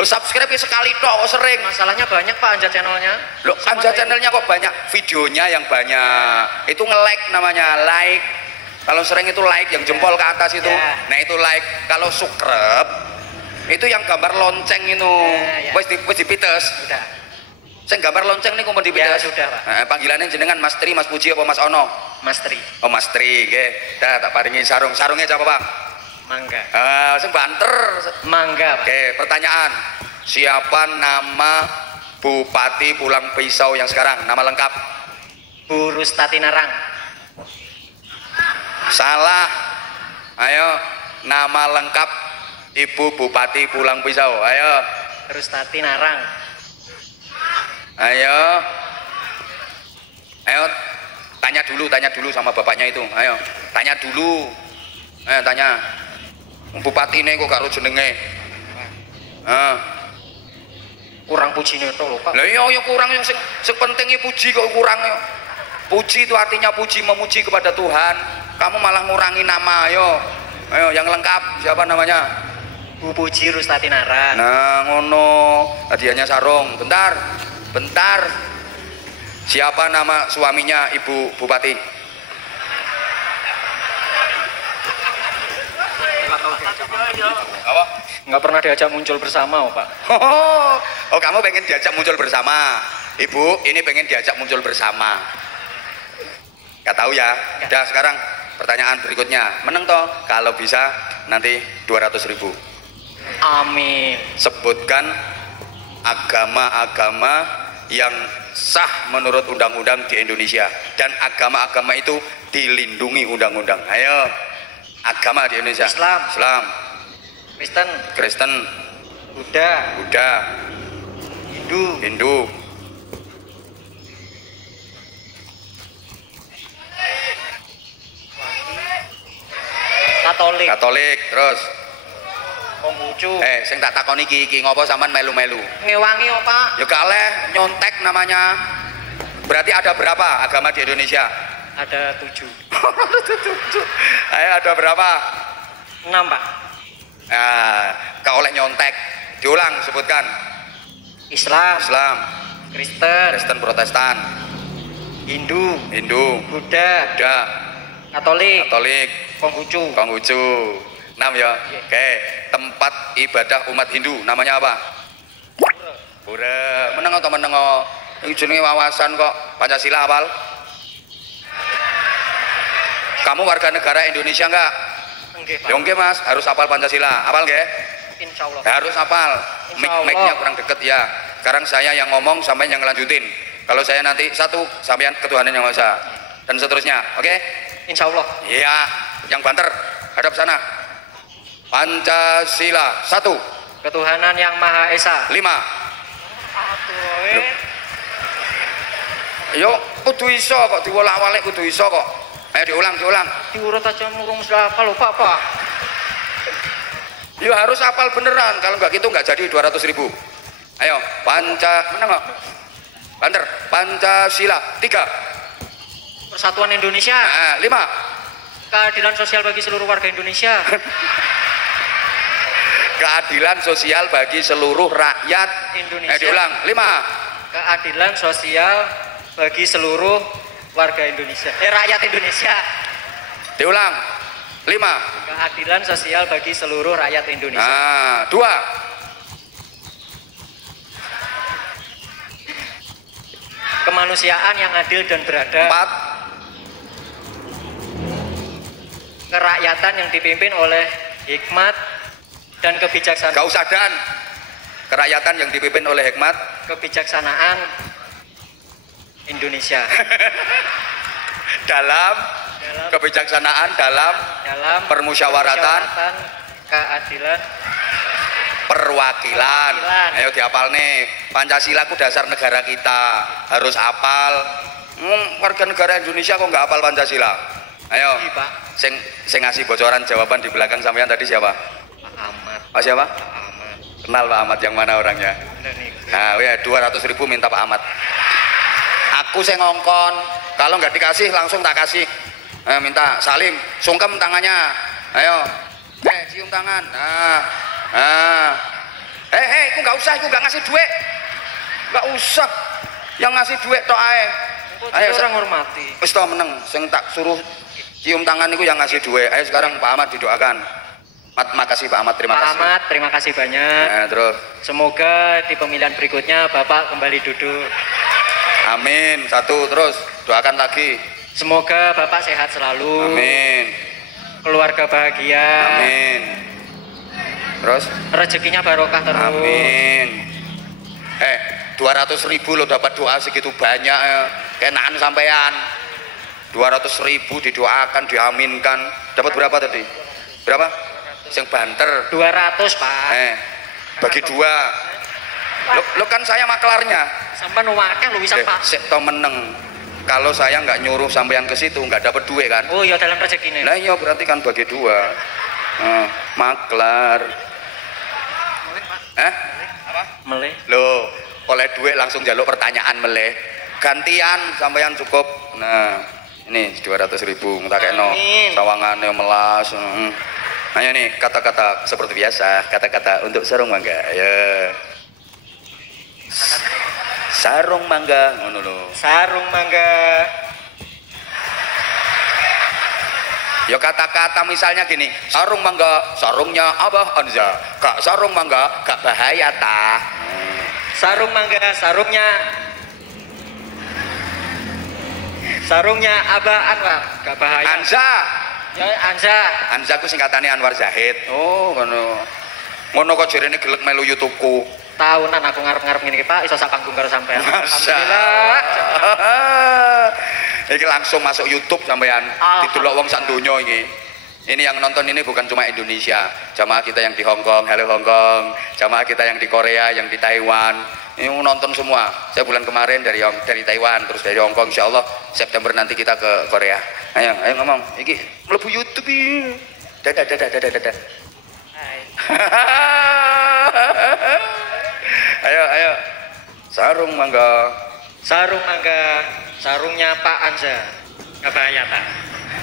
Lo subscribe sekali toh, sering. Masalahnya banyak Pak Anja channelnya. Lo Anja channelnya kok banyak, videonya yang banyak. Itu nge-like namanya, like. Kalau sering itu like, yang jempol ke atas itu. Nah itu like. Kalau subscribe, itu yang gambar lonceng itu. Wes dipites. Sudah. Saya gambar lonceng nih kumpul dipites. Ya sudah Pak. Nah, panggilannya jenengan Mas Tri, Mas Puji apa Mas Ono? Mas Tri. Oh Mas Tri, nggih. Tak paringi sarung. Sarungnya siapa Pak? Mangga. Sing banter. Mangga, Pak. Oke, pertanyaan. Siapa nama Bupati Pulang Pisau yang sekarang, nama lengkap. Bu Rustati Narang. Salah. Ayo, nama lengkap Ibu Bupati Pulang Pisau. Ayo. Rustati Narang. Ayo. Ayo, tanya dulu sama bapaknya itu. Ayo, tanya dulu. Ayo tanya. Bupati ini kok karo jenenge. Kurang pujine to lho, Pak. Lah iya ya kurang yang sing penting puji kok kurang ya. Puji itu artinya puji, memuji kepada Tuhan. Kamu malah ngurangi nama. Ayo. Ayo yang lengkap siapa namanya? Bu Puji Rustati Narang. Nah, ngono. Hadiahnya sarung. Bentar. Siapa nama suaminya Ibu Bupati? Apa? Nggak pernah diajak muncul bersama, oh, Pak. Oh, kamu pengen diajak muncul bersama. Ibu, ini pengen diajak muncul bersama. Gak tahu ya. Udah sekarang pertanyaan berikutnya. Menang toh? Kalau bisa nanti 200.000. Amin. Sebutkan agama-agama yang sah menurut undang-undang di Indonesia dan agama-agama itu dilindungi undang-undang. Ayo, agama di Indonesia. Islam, Kristen, Buddha, Hindu, Katolik, terus Konghucu. sing tak takoni iki ngopo sampean melu-melu? Ngewangi, oh, Pak. Ya kaleh nyontek namanya. Berarti ada berapa agama di Indonesia? Ada 7. Ayo, ada berapa? 6, Pak. Nah, kau oleh nyontek. Diulang, sebutkan. Islam, Kristen, Protestan, Hindu, Buddha, Katolik, Konghucu. 6 ya. Oke, tempat ibadah umat Hindu namanya apa? Pura. Meneng atau meneng? Ini jenenge wawasan kok. Pancasila hafal? Kamu warga negara Indonesia enggak? Enggak, Pak. Yongke Mas, harus hafal Pancasila. Hafal nggih? Insyaallah. Harus hafal. Mic-nya kurang deket ya. Sekarang saya yang ngomong, sampai yang ngelanjutin. Kalau saya nanti satu, sampean ketuhanan yang Maha Esa. Dan seterusnya. Oke? Insyaallah. Iya, yang banter hadap sana. Pancasila 1. Ketuhanan yang Maha Esa. 5. Yo, kudu iso kok diwolak-walik, kudu iso kok. Ayo diulang. Diurut aja murung sudah hafal, Pak. Yo harus hafal beneran, kalau nggak gitu nggak jadi 200.000. Ayo, menang kok. Banter, Pancasila 3. Persatuan Indonesia. 5. Keadilan sosial bagi seluruh warga Indonesia. Keadilan sosial bagi seluruh rakyat Indonesia. Diulang. 5. Keadilan sosial bagi seluruh warga Indonesia. Rakyat Indonesia. Diulang. 5. Keadilan sosial bagi seluruh rakyat Indonesia. 2. Kemanusiaan yang adil dan beradab. 4. Kerakyatan yang dipimpin oleh hikmat dan kebijaksanaan. Gak usah dan. Kerakyatan yang dipimpin oleh hikmat, kebijaksanaan Indonesia. dalam kebijaksanaan, dalam permusyawaratan, keadilan, perwakilan. Ayo dihafal nih. Pancasila ku dasar negara kita, harus hafal. Warga negara Indonesia kok nggak hafal Pancasila? Ayo. Sing ngasih bocoran jawaban di belakang sampean tadi siapa? Pak Ahmad. Pak siapa? Pak Ahmad. Kenal Pak Ahmad, yang mana orangnya? Nah, ya 200.000 minta Pak Ahmad. Aku saya ngongkon, kalau nggak dikasih langsung tak kasih. Minta Salim, sungkem tangannya. Ayo, cium tangan. Aku nggak usah, aku nggak ngasih duit. Nggak usah, yang ngasih duit tok ae. Ayo orang hormati. Wis to meneng, sing tak suruh cium tangan itu yang ngasih duit. Ayo sekarang Pak Ahmad didoakan. Makasih Pak Ahmad, terima kasih. Pak Ahmad, terima kasih banyak. Terus. Semoga di pemilihan berikutnya Bapak kembali duduk. Amin. 1, terus doakan lagi. Semoga Bapak sehat selalu. Amin. Keluarga bahagia. Amin. Terus rezekinya barokah terus. Amin. 200.000 lo dapat doa segitu banyak, kenaan sampean. 200.000 didoakan, diaminkan. Dapat berapa tadi? Berapa? Sing banter 200 Pak. Bagi dua. Lo kan saya maklarnya. Sampai nuwakan lo bisa Pak. Sik to meneng. Kalau saya nggak nyuruh sampean ke situ nggak dapat duit kan? Oh iya dalam rezeki ini. Nah iya berarti kan bagi dua. Maklar. Apa? Meleh. Lo oleh duit langsung jaluk pertanyaan meleh. Gantian sampean cukup. Nah ini 200.000 tak keno. Sawangannya melas. Ayo nih kata-kata seperti biasa, kata-kata untuk sarung mangga. Ya. Sarung mangga ngono lho. Sarung mangga. Ya kata-kata misalnya gini, sarung mangga, sarungnya Abah Anza. Kak sarung mangga, gak bahaya ta. Sarung mangga, sarungnya Abah Anwar, gak bahaya. Anza. Ya Anza. Anza ku singkatannya Anwar Zahid. Oh ngono. Ngono kok jarene gelek melu YouTube-ku. Tahunan aku ngarep-ngarep ngene iki Pak, iso sak panggung karo sampean. Alhamdulillah. Iki langsung masuk YouTube sampean. Didelok wong sak donya iki. Ini yang nonton ini bukan cuma Indonesia, jamaah kita yang di Hong Kong, halo Hong Kong, jamaah kita yang di Korea, yang di Taiwan, ini nonton semua. Saya bulan kemarin dari Taiwan, terus dari Hong Kong, insya Allah September nanti kita ke Korea. Ayo ngomong, iki mlebu YouTube iki. Dadah. Hai. Ayo. Sarung mangga, sarungnya Pak Anza. Gak bahaya tak?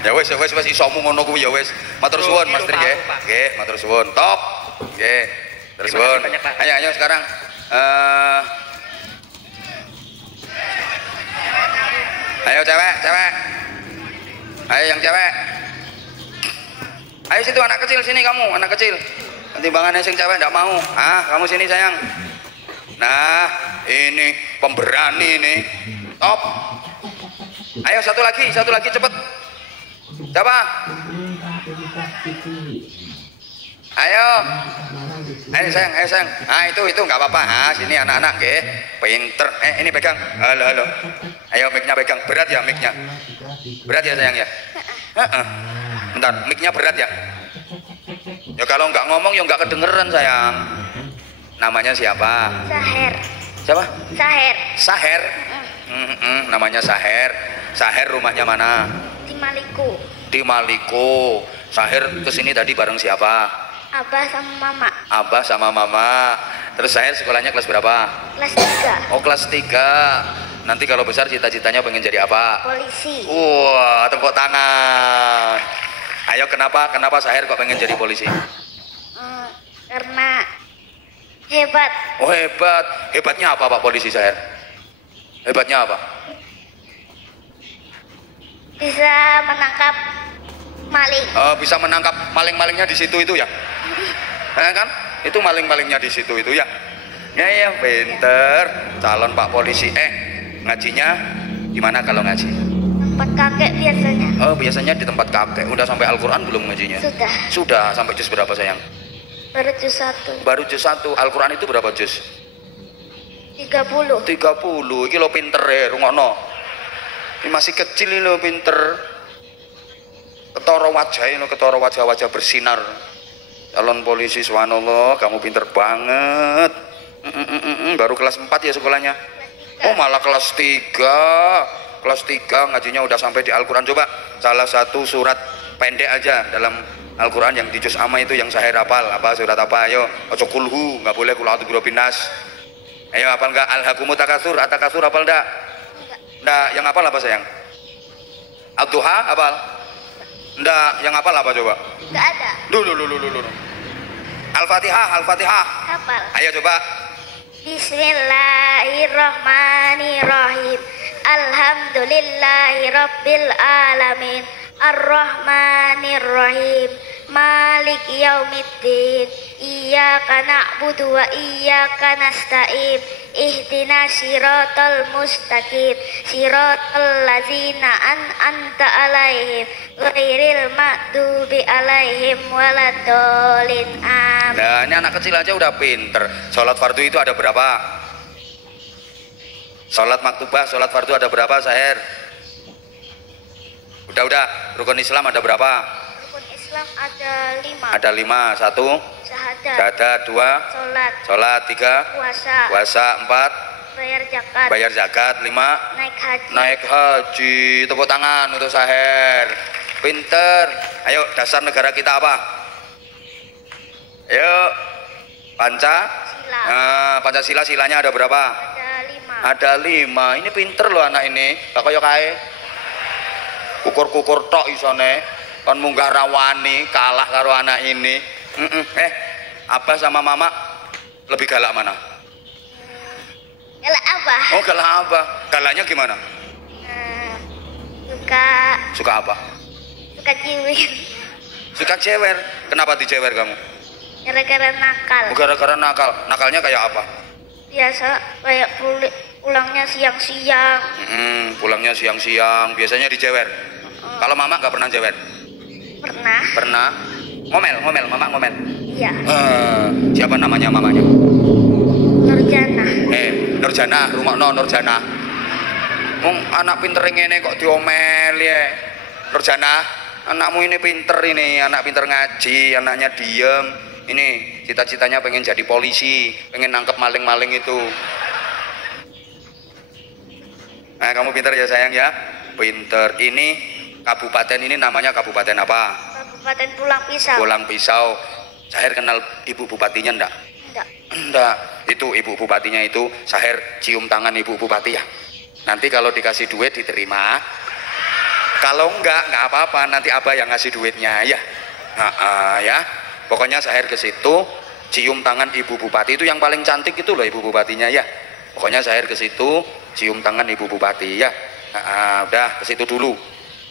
Ya wes isomu ngono kuwi ya wes. Matur suwun Mas Tri nggih. Nggih, matur suwun. Top. Nggih. Matur suwun. Ayo sekarang ayo cewek. Ayo yang cewek. Ayo situ anak kecil sini kamu, anak kecil. Timbangannya sing cewek enggak mau. Kamu sini sayang. Nah, ini pemberani ini. Top. Ayo satu lagi cepet. Siapa? Ayo sayang. Itu nggak apa-apa. Sini anak-anak ke, pinter. Ini pegang. Halo. Ayo mic-nya pegang. Berat ya mic-nya. Berat ya sayang ya. Bentar, mic-nya berat ya. Ya kalau nggak ngomong ya nggak kedengeran sayang. Namanya siapa? Saher. Siapa? Saher. Namanya Saher. Saher rumahnya mana? Di Maliko. Saher kesini tadi bareng siapa? Abah sama Mama. Terus Saher sekolahnya kelas berapa? Kelas 3. Oh kelas 3. Nanti kalau besar cita-citanya pengen jadi apa? Polisi. Wah, tepuk tangan. Ayo kenapa Saher kok pengen jadi polisi? Karena hebat. Oh hebat. Hebatnya apa Pak polisi Saher? Hebatnya apa? Bisa menangkap maling. Bisa menangkap maling-malingnya di situ itu ya? Kan? Itu maling-malingnya di situ itu ya? Ya pinter. Calon Pak polisi. Ngajinya gimana kalau ngaji? Tempat kakek biasanya. Oh biasanya di tempat kakek. Udah sampai Al-Quran belum ngajinya? Sudah. Sampai juz berapa sayang? Baru juz 1. Al-Quran itu berapa juz? 30. Iki lo pinter ya rungokno. Ini masih kecil ini lo pinter. Ketara wajah bersinar. Calon polisi subhanallah, kamu pinter banget. Baru kelas 4 ya sekolahnya. Oh malah kelas 3. Kelas 3 ngajinya udah sampai di Al-Quran. Coba salah satu surat pendek aja dalam Al-Quran yang di juz amma itu yang Saher hafal. Apa surat apa? Ayo, ojo kulhu, nggak boleh kul a'udzu birabbil nas. Ayo hafal nggak? Alhaakumut takasur, atakasur hafal nggak? Nggak, yang hafal apa sayang? Ad-duha hafal? Nggak, yang hafal apa coba? Nggak ada. Dulu. Al-Fatihah. Hafal. Ayo coba. Bismillahirrahmanirrahim. Alhamdulillahirabbil alamin. Ar-Rahmanir-Rahim. Malik yaumiddin. Iyyaka na'budu wa iyyaka nasta'in. Ihdinas siratal mustaqim. Siratal ladzina an'amta 'alaihim ghairil maghdubi 'alaihim waladdallin. Amin. Nah, ini anak kecil aja udah pinter. Sholat fardu itu ada berapa? Sholat maktubah, sholat fardu ada berapa, Saher? Udah. Rukun Islam ada berapa? Rukun Islam ada 5. Ada 5. 1 syahadat, 2 sholat, 3 puasa, 4 bayar zakat, 5 naik haji. Tepuk tangan untuk Saher. Pinter. Ayo, dasar negara kita apa? Ayo, Pancasila. Silanya ada berapa? Ada 5. Ini pinter loh anak ini. Gak kaya kae. Kukur tok isone. Kon munggah rawani kalah karo anak ini. Abah sama mama lebih galak mana? Galak Abah. Oh, galak Abah. Galaknya gimana? Suka apa? Suka ciwin. Suka cewer. Kenapa dicewer kamu? Gara-gara nakal. Gara-gara nakal. Nakalnya kayak apa? Biasa kayak pulangnya siang-siang. Pulangnya siang-siang. Biasanya dicewer. Kalau mama nggak pernah jewer? Pernah. Ngomel. Mama ngomel. Iya. Siapa namanya mamanya? Nurjana. Nurjana. Rumakno Nurjana. Anak pinter ngene kok diomel ya. Nurjana, anakmu ini pinter ini. Anak pinter ngaji. Anaknya diem. Ini cita-citanya pengen jadi polisi. Pengen nangkep maling-maling itu. Nah, kamu pinter ya sayang ya. Pinter. Ini kabupaten ini namanya kabupaten apa? Kabupaten Pulang Pisau. Pulang Pisau. Saher kenal ibu bupatinya enggak? Enggak. Itu ibu bupatinya itu Saher cium tangan ibu bupati ya. Nanti kalau dikasih duit diterima. Kalau enggak apa-apa. Nanti Abah yang ngasih duitnya ya. Ya. Pokoknya Saher ke situ cium tangan ibu bupati. Itu yang paling cantik itu loh ibu bupatinya ya. Pokoknya Saher ke situ cium tangan ibu bupati ya. Udah ke situ dulu.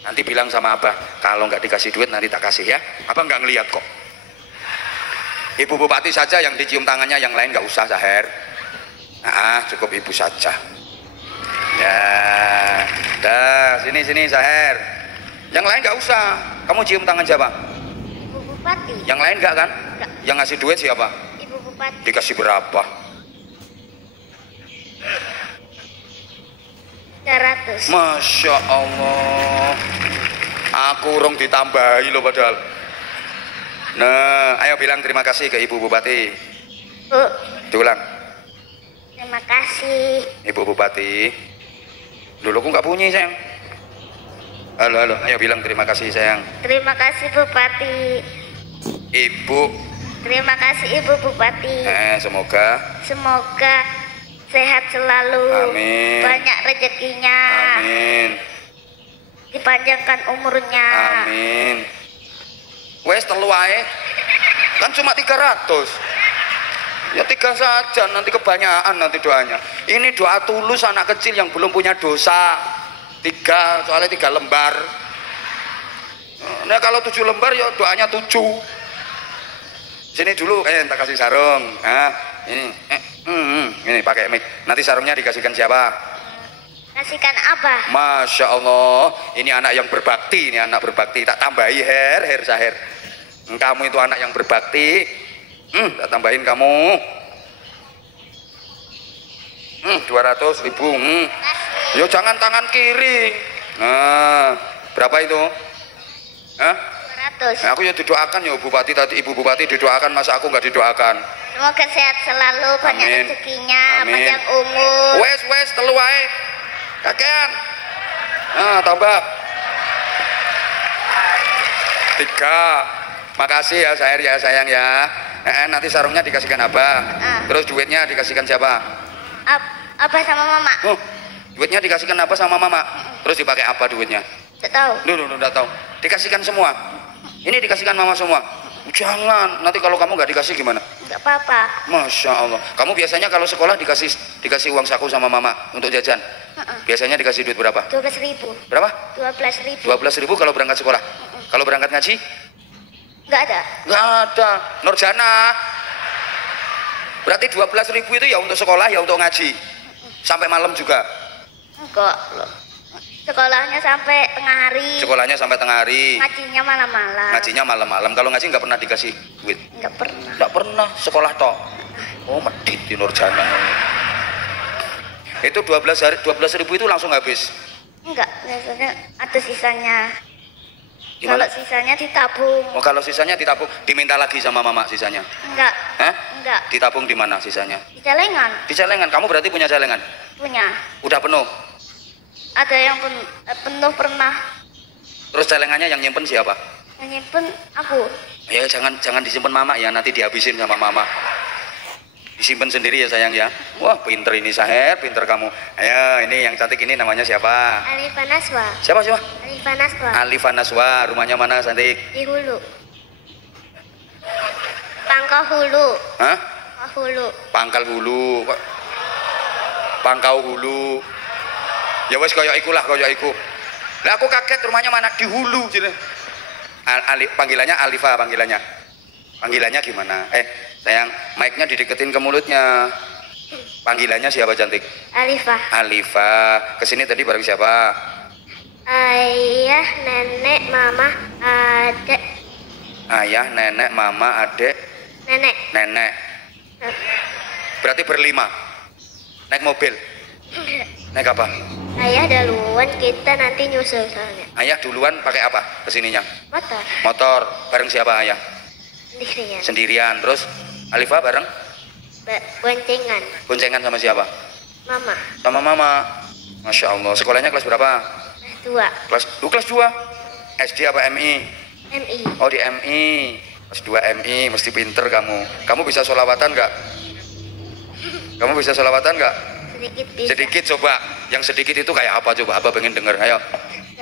Nanti bilang sama Abah, kalau nggak dikasih duit nanti tak kasih ya. Abah nggak ngelihat kok. Ibu bupati saja yang dicium tangannya, yang lain nggak usah Saher. Cukup ibu saja. Ya, dah sini Saher. Yang lain nggak usah. Kamu cium tangan siapa? Ibu bupati. Yang lain nggak kan? Enggak. Yang ngasih duit siapa? Ibu bupati. Dikasih berapa? 300. Masya Allah. Aku urung ditambahi loh padahal. Nah, ayo bilang terima kasih ke Ibu Bupati. Bu, Diulang. terima kasih. Ibu Bupati. Dulu aku nggak bunyi sayang. Halo. Ayo bilang terima kasih sayang. Terima kasih Bupati. Ibu. Terima kasih Ibu Bupati. Semoga sehat selalu. Amin. Banyak rezekinya. Amin. Dipanjangkan umurnya. Amin. Wes telu ae. Kan cuma 300. Ya 3 saja, nanti kebanyakan nanti doanya. Ini doa tulus anak kecil yang belum punya dosa. 3, soalnya 3 lembar. Nah kalau 7 lembar ya doanya 7. Sini dulu, tak kasih sarung. Ini pakai mic. Nanti sarungnya dikasihkan siapa? Kasihkan Abah. Masya Allah, ini anak yang berbakti, ini anak berbakti. Tak tambahi Her Saher. Kamu itu anak yang berbakti. Tak tambahin kamu. 200.000. Yo jangan tangan kiri. Nah, berapa itu? 200. Aku ya didoakan ya Bupati tadi, Ibu Bupati didoakan, masa aku nggak didoakan? Semoga sehat selalu, banyak Amin. rezekinya, Amin. panjang umur. Wes telu wae. Kakean. Tambah 3. Makasih ya Saher ya sayang ya. Nanti sarungnya dikasihkan Abah. Terus duitnya dikasihkan siapa? Abah sama Mama. Duitnya dikasihkan Abah sama Mama. Terus dipakai apa duitnya? Tidak tahu. Enggak tahu. Dikasihkan semua. Ini dikasihkan Mama semua. Jangan, nanti kalau kamu nggak dikasih gimana? Enggak apa-apa. Masya Allah. Kamu biasanya kalau sekolah dikasih uang saku sama Mama untuk jajan? Biasanya dikasih duit berapa? 12.000. Berapa? 12.000. 12.000 kalau berangkat sekolah. Kalau berangkat ngaji? Enggak ada. Nggak ada. Nurjana. Berarti 12.000 itu ya untuk sekolah ya untuk ngaji. Sampai malam juga. Enggak loh. Sekolahnya sampai tengah hari. Sekolahnya sampai tengah hari. Ngajinya malam-malam. Ngajinya malam-malam. Kalau ngaji nggak pernah dikasih duit. Enggak pernah. Nggak pernah. Sekolah toh. Oh medit di Nurjana. Itu 12.000 itu langsung habis. Enggak, biasanya ada sisanya. Gimana? Kalau sisanya ditabung. Oh, kalau sisanya ditabung, diminta lagi sama mama sisanya. Enggak. Hah? Enggak. Ditabung di mana sisanya? Di celengan. Di celengan. Kamu berarti punya celengan? Punya. Udah penuh. Ada yang penuh pernah. Terus celengannya yang nyimpen siapa? Yang nyimpen aku. Ya jangan disimpan mama ya, nanti dihabisin sama mama. Disimpan sendiri ya sayang ya. Wah pinter ini Saher, pinter kamu. Ayo ini yang cantik ini namanya siapa? Alifah Naswa. Siapa? Alifah Naswa. Alifah Naswa. Rumahnya mana cantik? Di Hulu. Pangkal Hulu. Hah? Hulu. Pangkal Hulu. Pangkau Hulu. Ya wes koyo iku lah, koyo iku. Lah aku kaget rumahnya mana di Hulu gitu. Panggilannya Alifah panggilannya. Panggilannya gimana? Sayang, mic-nya dideketin ke mulutnya. Panggilannya siapa cantik? Alifah. Alifah. Kesini tadi bareng siapa? Ayah, nenek, mama, adek. Ayah, nenek, mama, adek. Nenek. Nenek. Berarti berlima. Naik mobil. Naik apa? Ayah duluan, kita nanti nyusul soalnya. Ayah duluan pakai apa kesininya? Motor. Motor. Bareng siapa ayah? Sendirian. Sendirian. Terus Alifah bareng? Boncengan. Boncengan sama siapa? Mama. Sama mama. Masya Allah. Sekolahnya kelas berapa? Kelas 2. Kelas 2. SD apa MI? MI. Oh di MI. Kelas 2 MI. Mesti pinter kamu. Kamu bisa sholawatan nggak? Kamu bisa sholawatan nggak? Sedikit bisa. Sedikit coba. Yang sedikit itu kayak apa coba? Abah pengen denger. Ayo.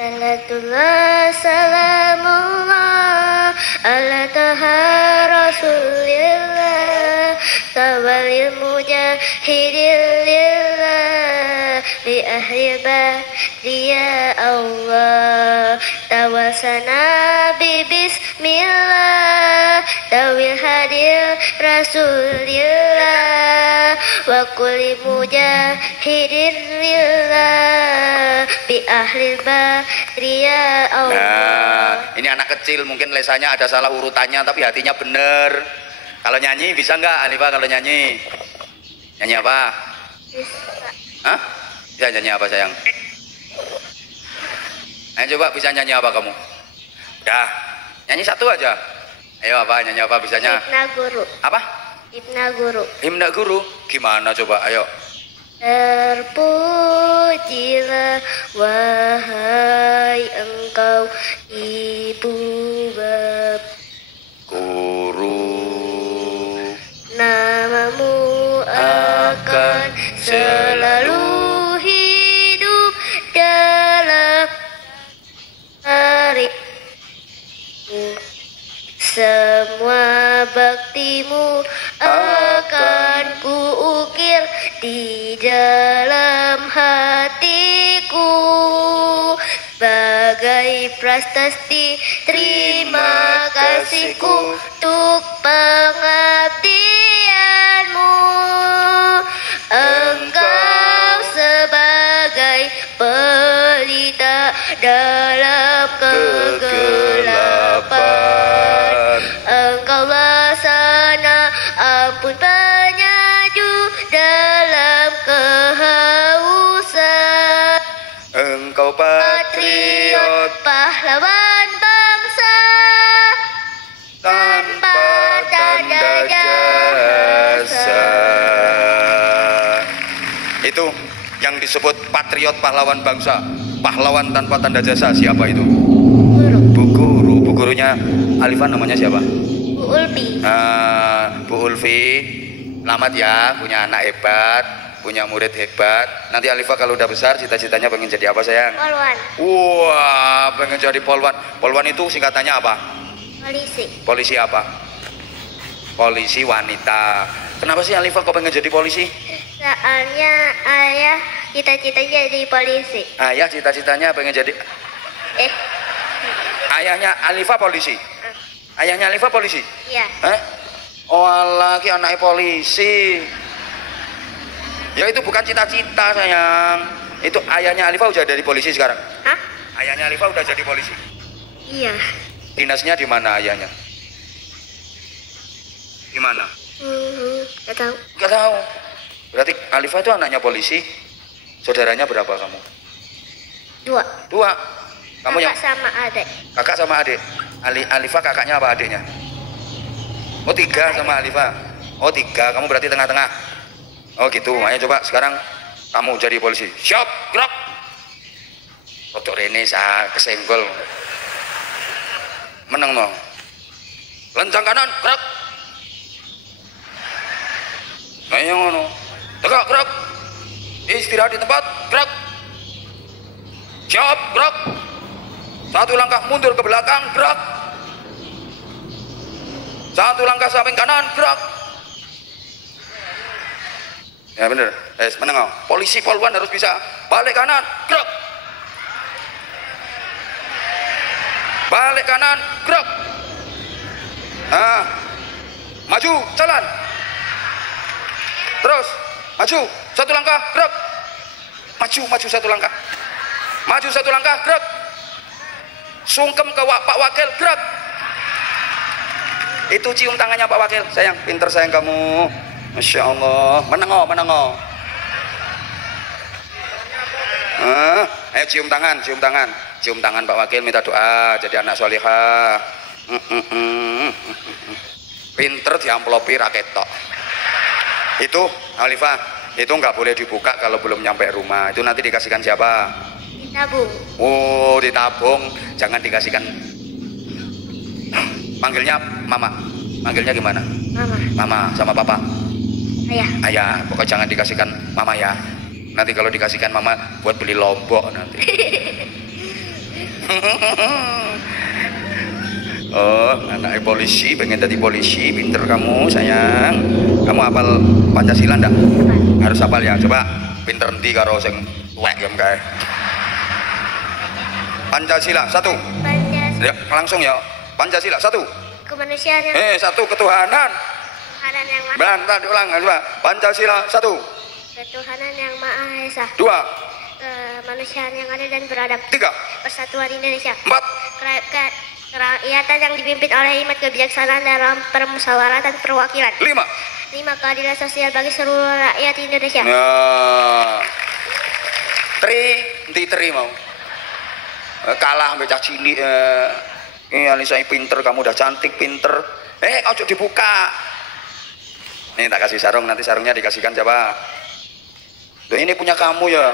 Salatullah salamullah ala taha rasulillah tawalil mujahidillah bi ahli ya Allah tawasana bi bismillah tawil hadir rasulillah wa kulli mujahidin lillah bi ahli ya Allah. Nah, ini anak kecil mungkin lesanya ada salah urutannya tapi hatinya bener. Kalau nyanyi bisa nggak Alifah kalau nyanyi? Nyanyi apa? Bisa. Hah? Bisa nyanyi apa sayang? Ayo coba bisa nyanyi apa kamu? Dah, nyanyi satu aja. Ayo apa? Nyanyi apa bisanya? Himna Guru. Apa? Himna Guru. Himna Guru. Gimana coba? Ayo. Terpujilah wahai engkau ibu bapa, Guru. namamu akan selalu hidup dalam harimu. Semua baktimu akan kuukir di dalam hatiku sebagai prasasti terima kasihku untuk pengabdianmu. Engkau sebagai pelita dalam kegelapan, engkaulah sana ampun penyaju dalam kehausan. Engkau patriot pahlawan bangsa tanpa tanda jasa. Itu yang disebut patriot pahlawan bangsa, pahlawan tanpa tanda jasa. Siapa itu? Guru. Bu Guru. Bu Gurunya Alifah namanya siapa? Bu Ulfi. Bu Ulfi, selamat ya punya anak hebat, punya murid hebat. Nanti Alifah kalau udah besar cita-citanya pengen jadi apa sayang? Polwan. Wah, pengen jadi polwan. Polwan itu singkatannya apa? Polisi. Polisi apa? Polisi wanita. Kenapa sih Alifah kok pengen jadi polisi? Soalnya ayah cita-citanya jadi polisi. Ayah cita-citanya pengen jadi. Ayahnya Alifah polisi. Ayahnya Alifah polisi. Iya. Oh lagi anaknya polisi. Ya itu bukan cita-cita sayang. Itu ayahnya Alifah udah jadi polisi sekarang. Hah? Ayahnya Alifah udah jadi polisi. Iya. Dinasnya di mana ayahnya? Di mana? Gak tahu. Gak tahu. Berarti Alifah itu anaknya polisi. Saudaranya berapa kamu? 2. 2. Kamu Kakak yang sama adik. kakak sama adik. Alifa kakaknya apa adiknya? Oh 3 sama Alifa. Oh 3, kamu berarti tengah-tengah. Oh gitu. Ayo coba sekarang kamu jadi polisi. Siap, gerak. Rodok rene saya kesenggol. Meneng no. Lencang kanan, gerak. Ayo ngono. Tegak, gerak. Istirahat di tempat, gerak. Siap, gerak. 1 langkah mundur ke belakang, gerak. 1 langkah samping kanan, gerak. Ya bener, menengok. Polisi poluan harus bisa balik kanan, gerak. Balik kanan, gerak. Maju, jalan. Terus, maju, 1 langkah, gerak. Maju 1 langkah. Maju 1 langkah, gerak. Sungkem ke Pak Wakil, gerak. Itu cium tangannya Pak Wakil. Sayang, pinter sayang kamu. Masya Allah. Menengok. Ayo cium tangan Pak Wakil, minta doa jadi anak solihah. Pinter diamplopi raketok. Itu Alifah, itu nggak boleh dibuka kalau belum nyampe rumah. Itu nanti dikasihkan siapa? Ditabung. Oh, ditabung, jangan dikasihkan. Manggilnya mama. Manggilnya gimana? Mama. Mama sama papa. Ayah. Ayah, pokoknya jangan dikasihkan mama ya. Nanti kalau dikasihkan mama buat beli lombok nanti. Oh, anak polisi, pengen jadi polisi, pinter kamu sayang. Kamu hafal Pancasila ndak? Harus hafal ya, coba. Pinter nanti karo sing tuwek ya kae. Pancasila 1. Pancasila. Ya, langsung ya. Pancasila 1. Kemanusiaan yang 1 ketuhanan. Ketuhanan yang maha. Bentar diulang coba. Pancasila 1. Ketuhanan yang maha esa. 2. Kemanusiaan yang adil dan beradab. 3. Persatuan Indonesia. 4. Kerakyatan yang dipimpin oleh hikmat kebijaksanaan dalam permusyawaratan perwakilan. 5. 5. Keadilan sosial bagi seluruh rakyat Indonesia. Nah. Tri mau. Kalah sampai cah cilik. Alisa pinter, kamu udah cantik, pinter. Ojo dibuka. Nih tak kasih sarung, nanti sarungnya dikasihkan siapa? Tuh, ini punya kamu ya.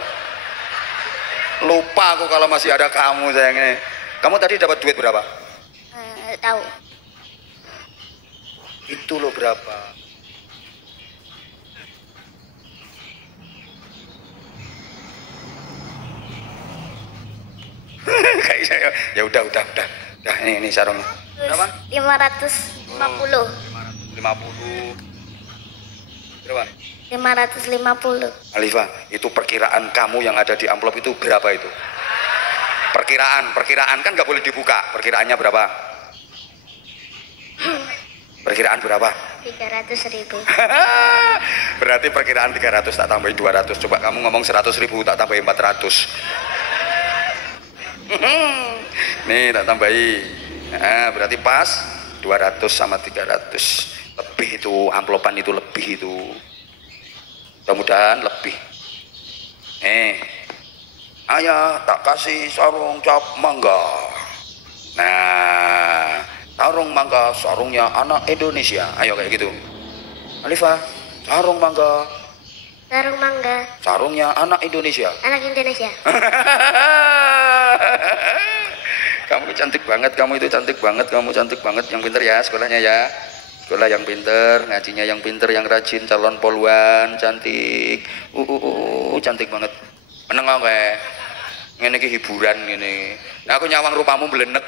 Lupa aku kalau masih ada kamu sayangnya. Kamu tadi dapat duit berapa? Tahu. Itu loh berapa? Kayaknya ya udah. Nah, ini sarungnya. Berapa? 550. 50. Berapa? 550. Alifah, itu perkiraan kamu yang ada di amplop itu berapa itu? Perkiraan kan nggak boleh dibuka. Perkiraannya berapa? Perkiraan berapa? 300.000. Berarti perkiraan 300 tak tambahin 200. Coba kamu ngomong 100.000 tak tambahin 400. Nih tak tambahin. Berarti pas 200 sama 300. Lebih itu, amplopan itu lebih itu. Mudah-mudahan lebih. Ayah tak kasih sarung cap mangga. Nah, sarung mangga, sarungnya anak Indonesia. Ayo kayak gitu. Alifah, sarung mangga. Sarung mangga. Sarungnya anak Indonesia. Anak Indonesia. Kamu cantik banget, kamu itu cantik banget, kamu cantik banget. Yang pinter ya sekolahnya ya. Sekolah yang pinter, ngajinya yang pinter, yang rajin, calon poluan, cantik. Cantik banget. Meneng kayak ngene iki hiburan ngene. Nah, aku nyawang rupamu belenek.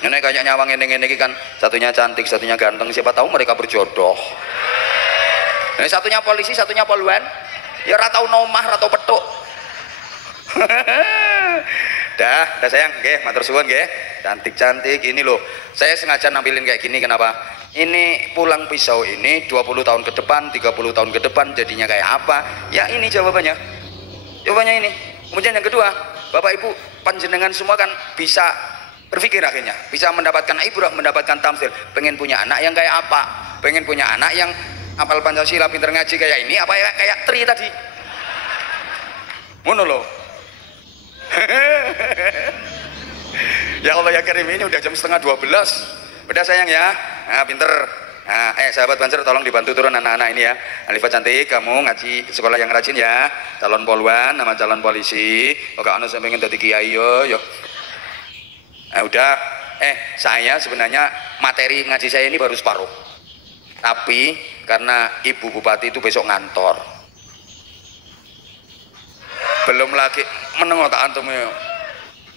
Ngene kayak nyawang ngene iki kan satunya cantik, satunya ganteng, siapa tahu mereka berjodoh. Ini satunya polisi, satunya poluan. Ya ora tau nomah, ora tau petuk. Dah sayang, nggih, matur suwun nggih. Cantik-cantik ini loh. Saya sengaja nampilin kayak gini kenapa? Ini pulang pisau ini 20 tahun ke depan, 30 tahun ke depan jadinya kayak apa? Ya ini jawabannya. Jawabannya ini. Kemudian yang kedua, Bapak Ibu panjenengan semua kan bisa berpikir akhirnya, bisa mendapatkan ibrah, mendapatkan tamsil. Pengen punya anak yang kayak apa? Pengen punya anak yang hafal Pancasila, pinter ngaji kayak ini apa ya, kayak Tri tadi? Ngono loh. Ya Allah ya Karim, ini udah jam setengah 12. Udah sayang ya. Nah, pinter. Nah, sahabat Banser tolong dibantu turun anak-anak ini ya. Alifah cantik, kamu ngaji sekolah yang rajin ya. Calon poluan sama calon polisi. Kok gak ono sing pengen dadi kiai yo. Nah, udah. Saya sebenarnya materi ngaji saya ini baru separuh. Tapi karena Ibu Bupati itu besok ngantor. Belum lagi menengok tak antum ya.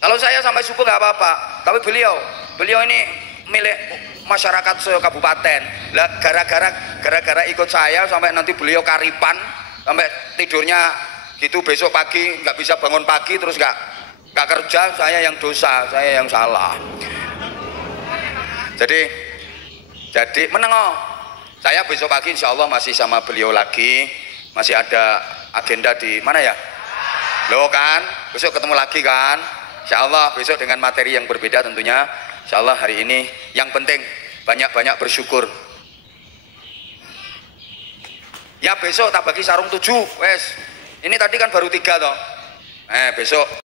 Kalau saya sampai subuh nggak apa-apa. Tapi beliau ini milik masyarakat kabupaten. Lah gara-gara ikut saya sampai nanti beliau karipan sampai tidurnya gitu besok pagi nggak bisa bangun pagi terus nggak kerja, saya yang dosa, saya yang salah. Jadi menengok. Saya besok pagi insya Allah masih sama beliau lagi, masih ada agenda di mana ya? Loh kan, besok ketemu lagi kan? Insya Allah besok dengan materi yang berbeda tentunya. Insya Allah hari ini yang penting banyak-banyak bersyukur. Ya besok tak bagi sarung 7, wes. Ini tadi kan baru 3 toh. Besok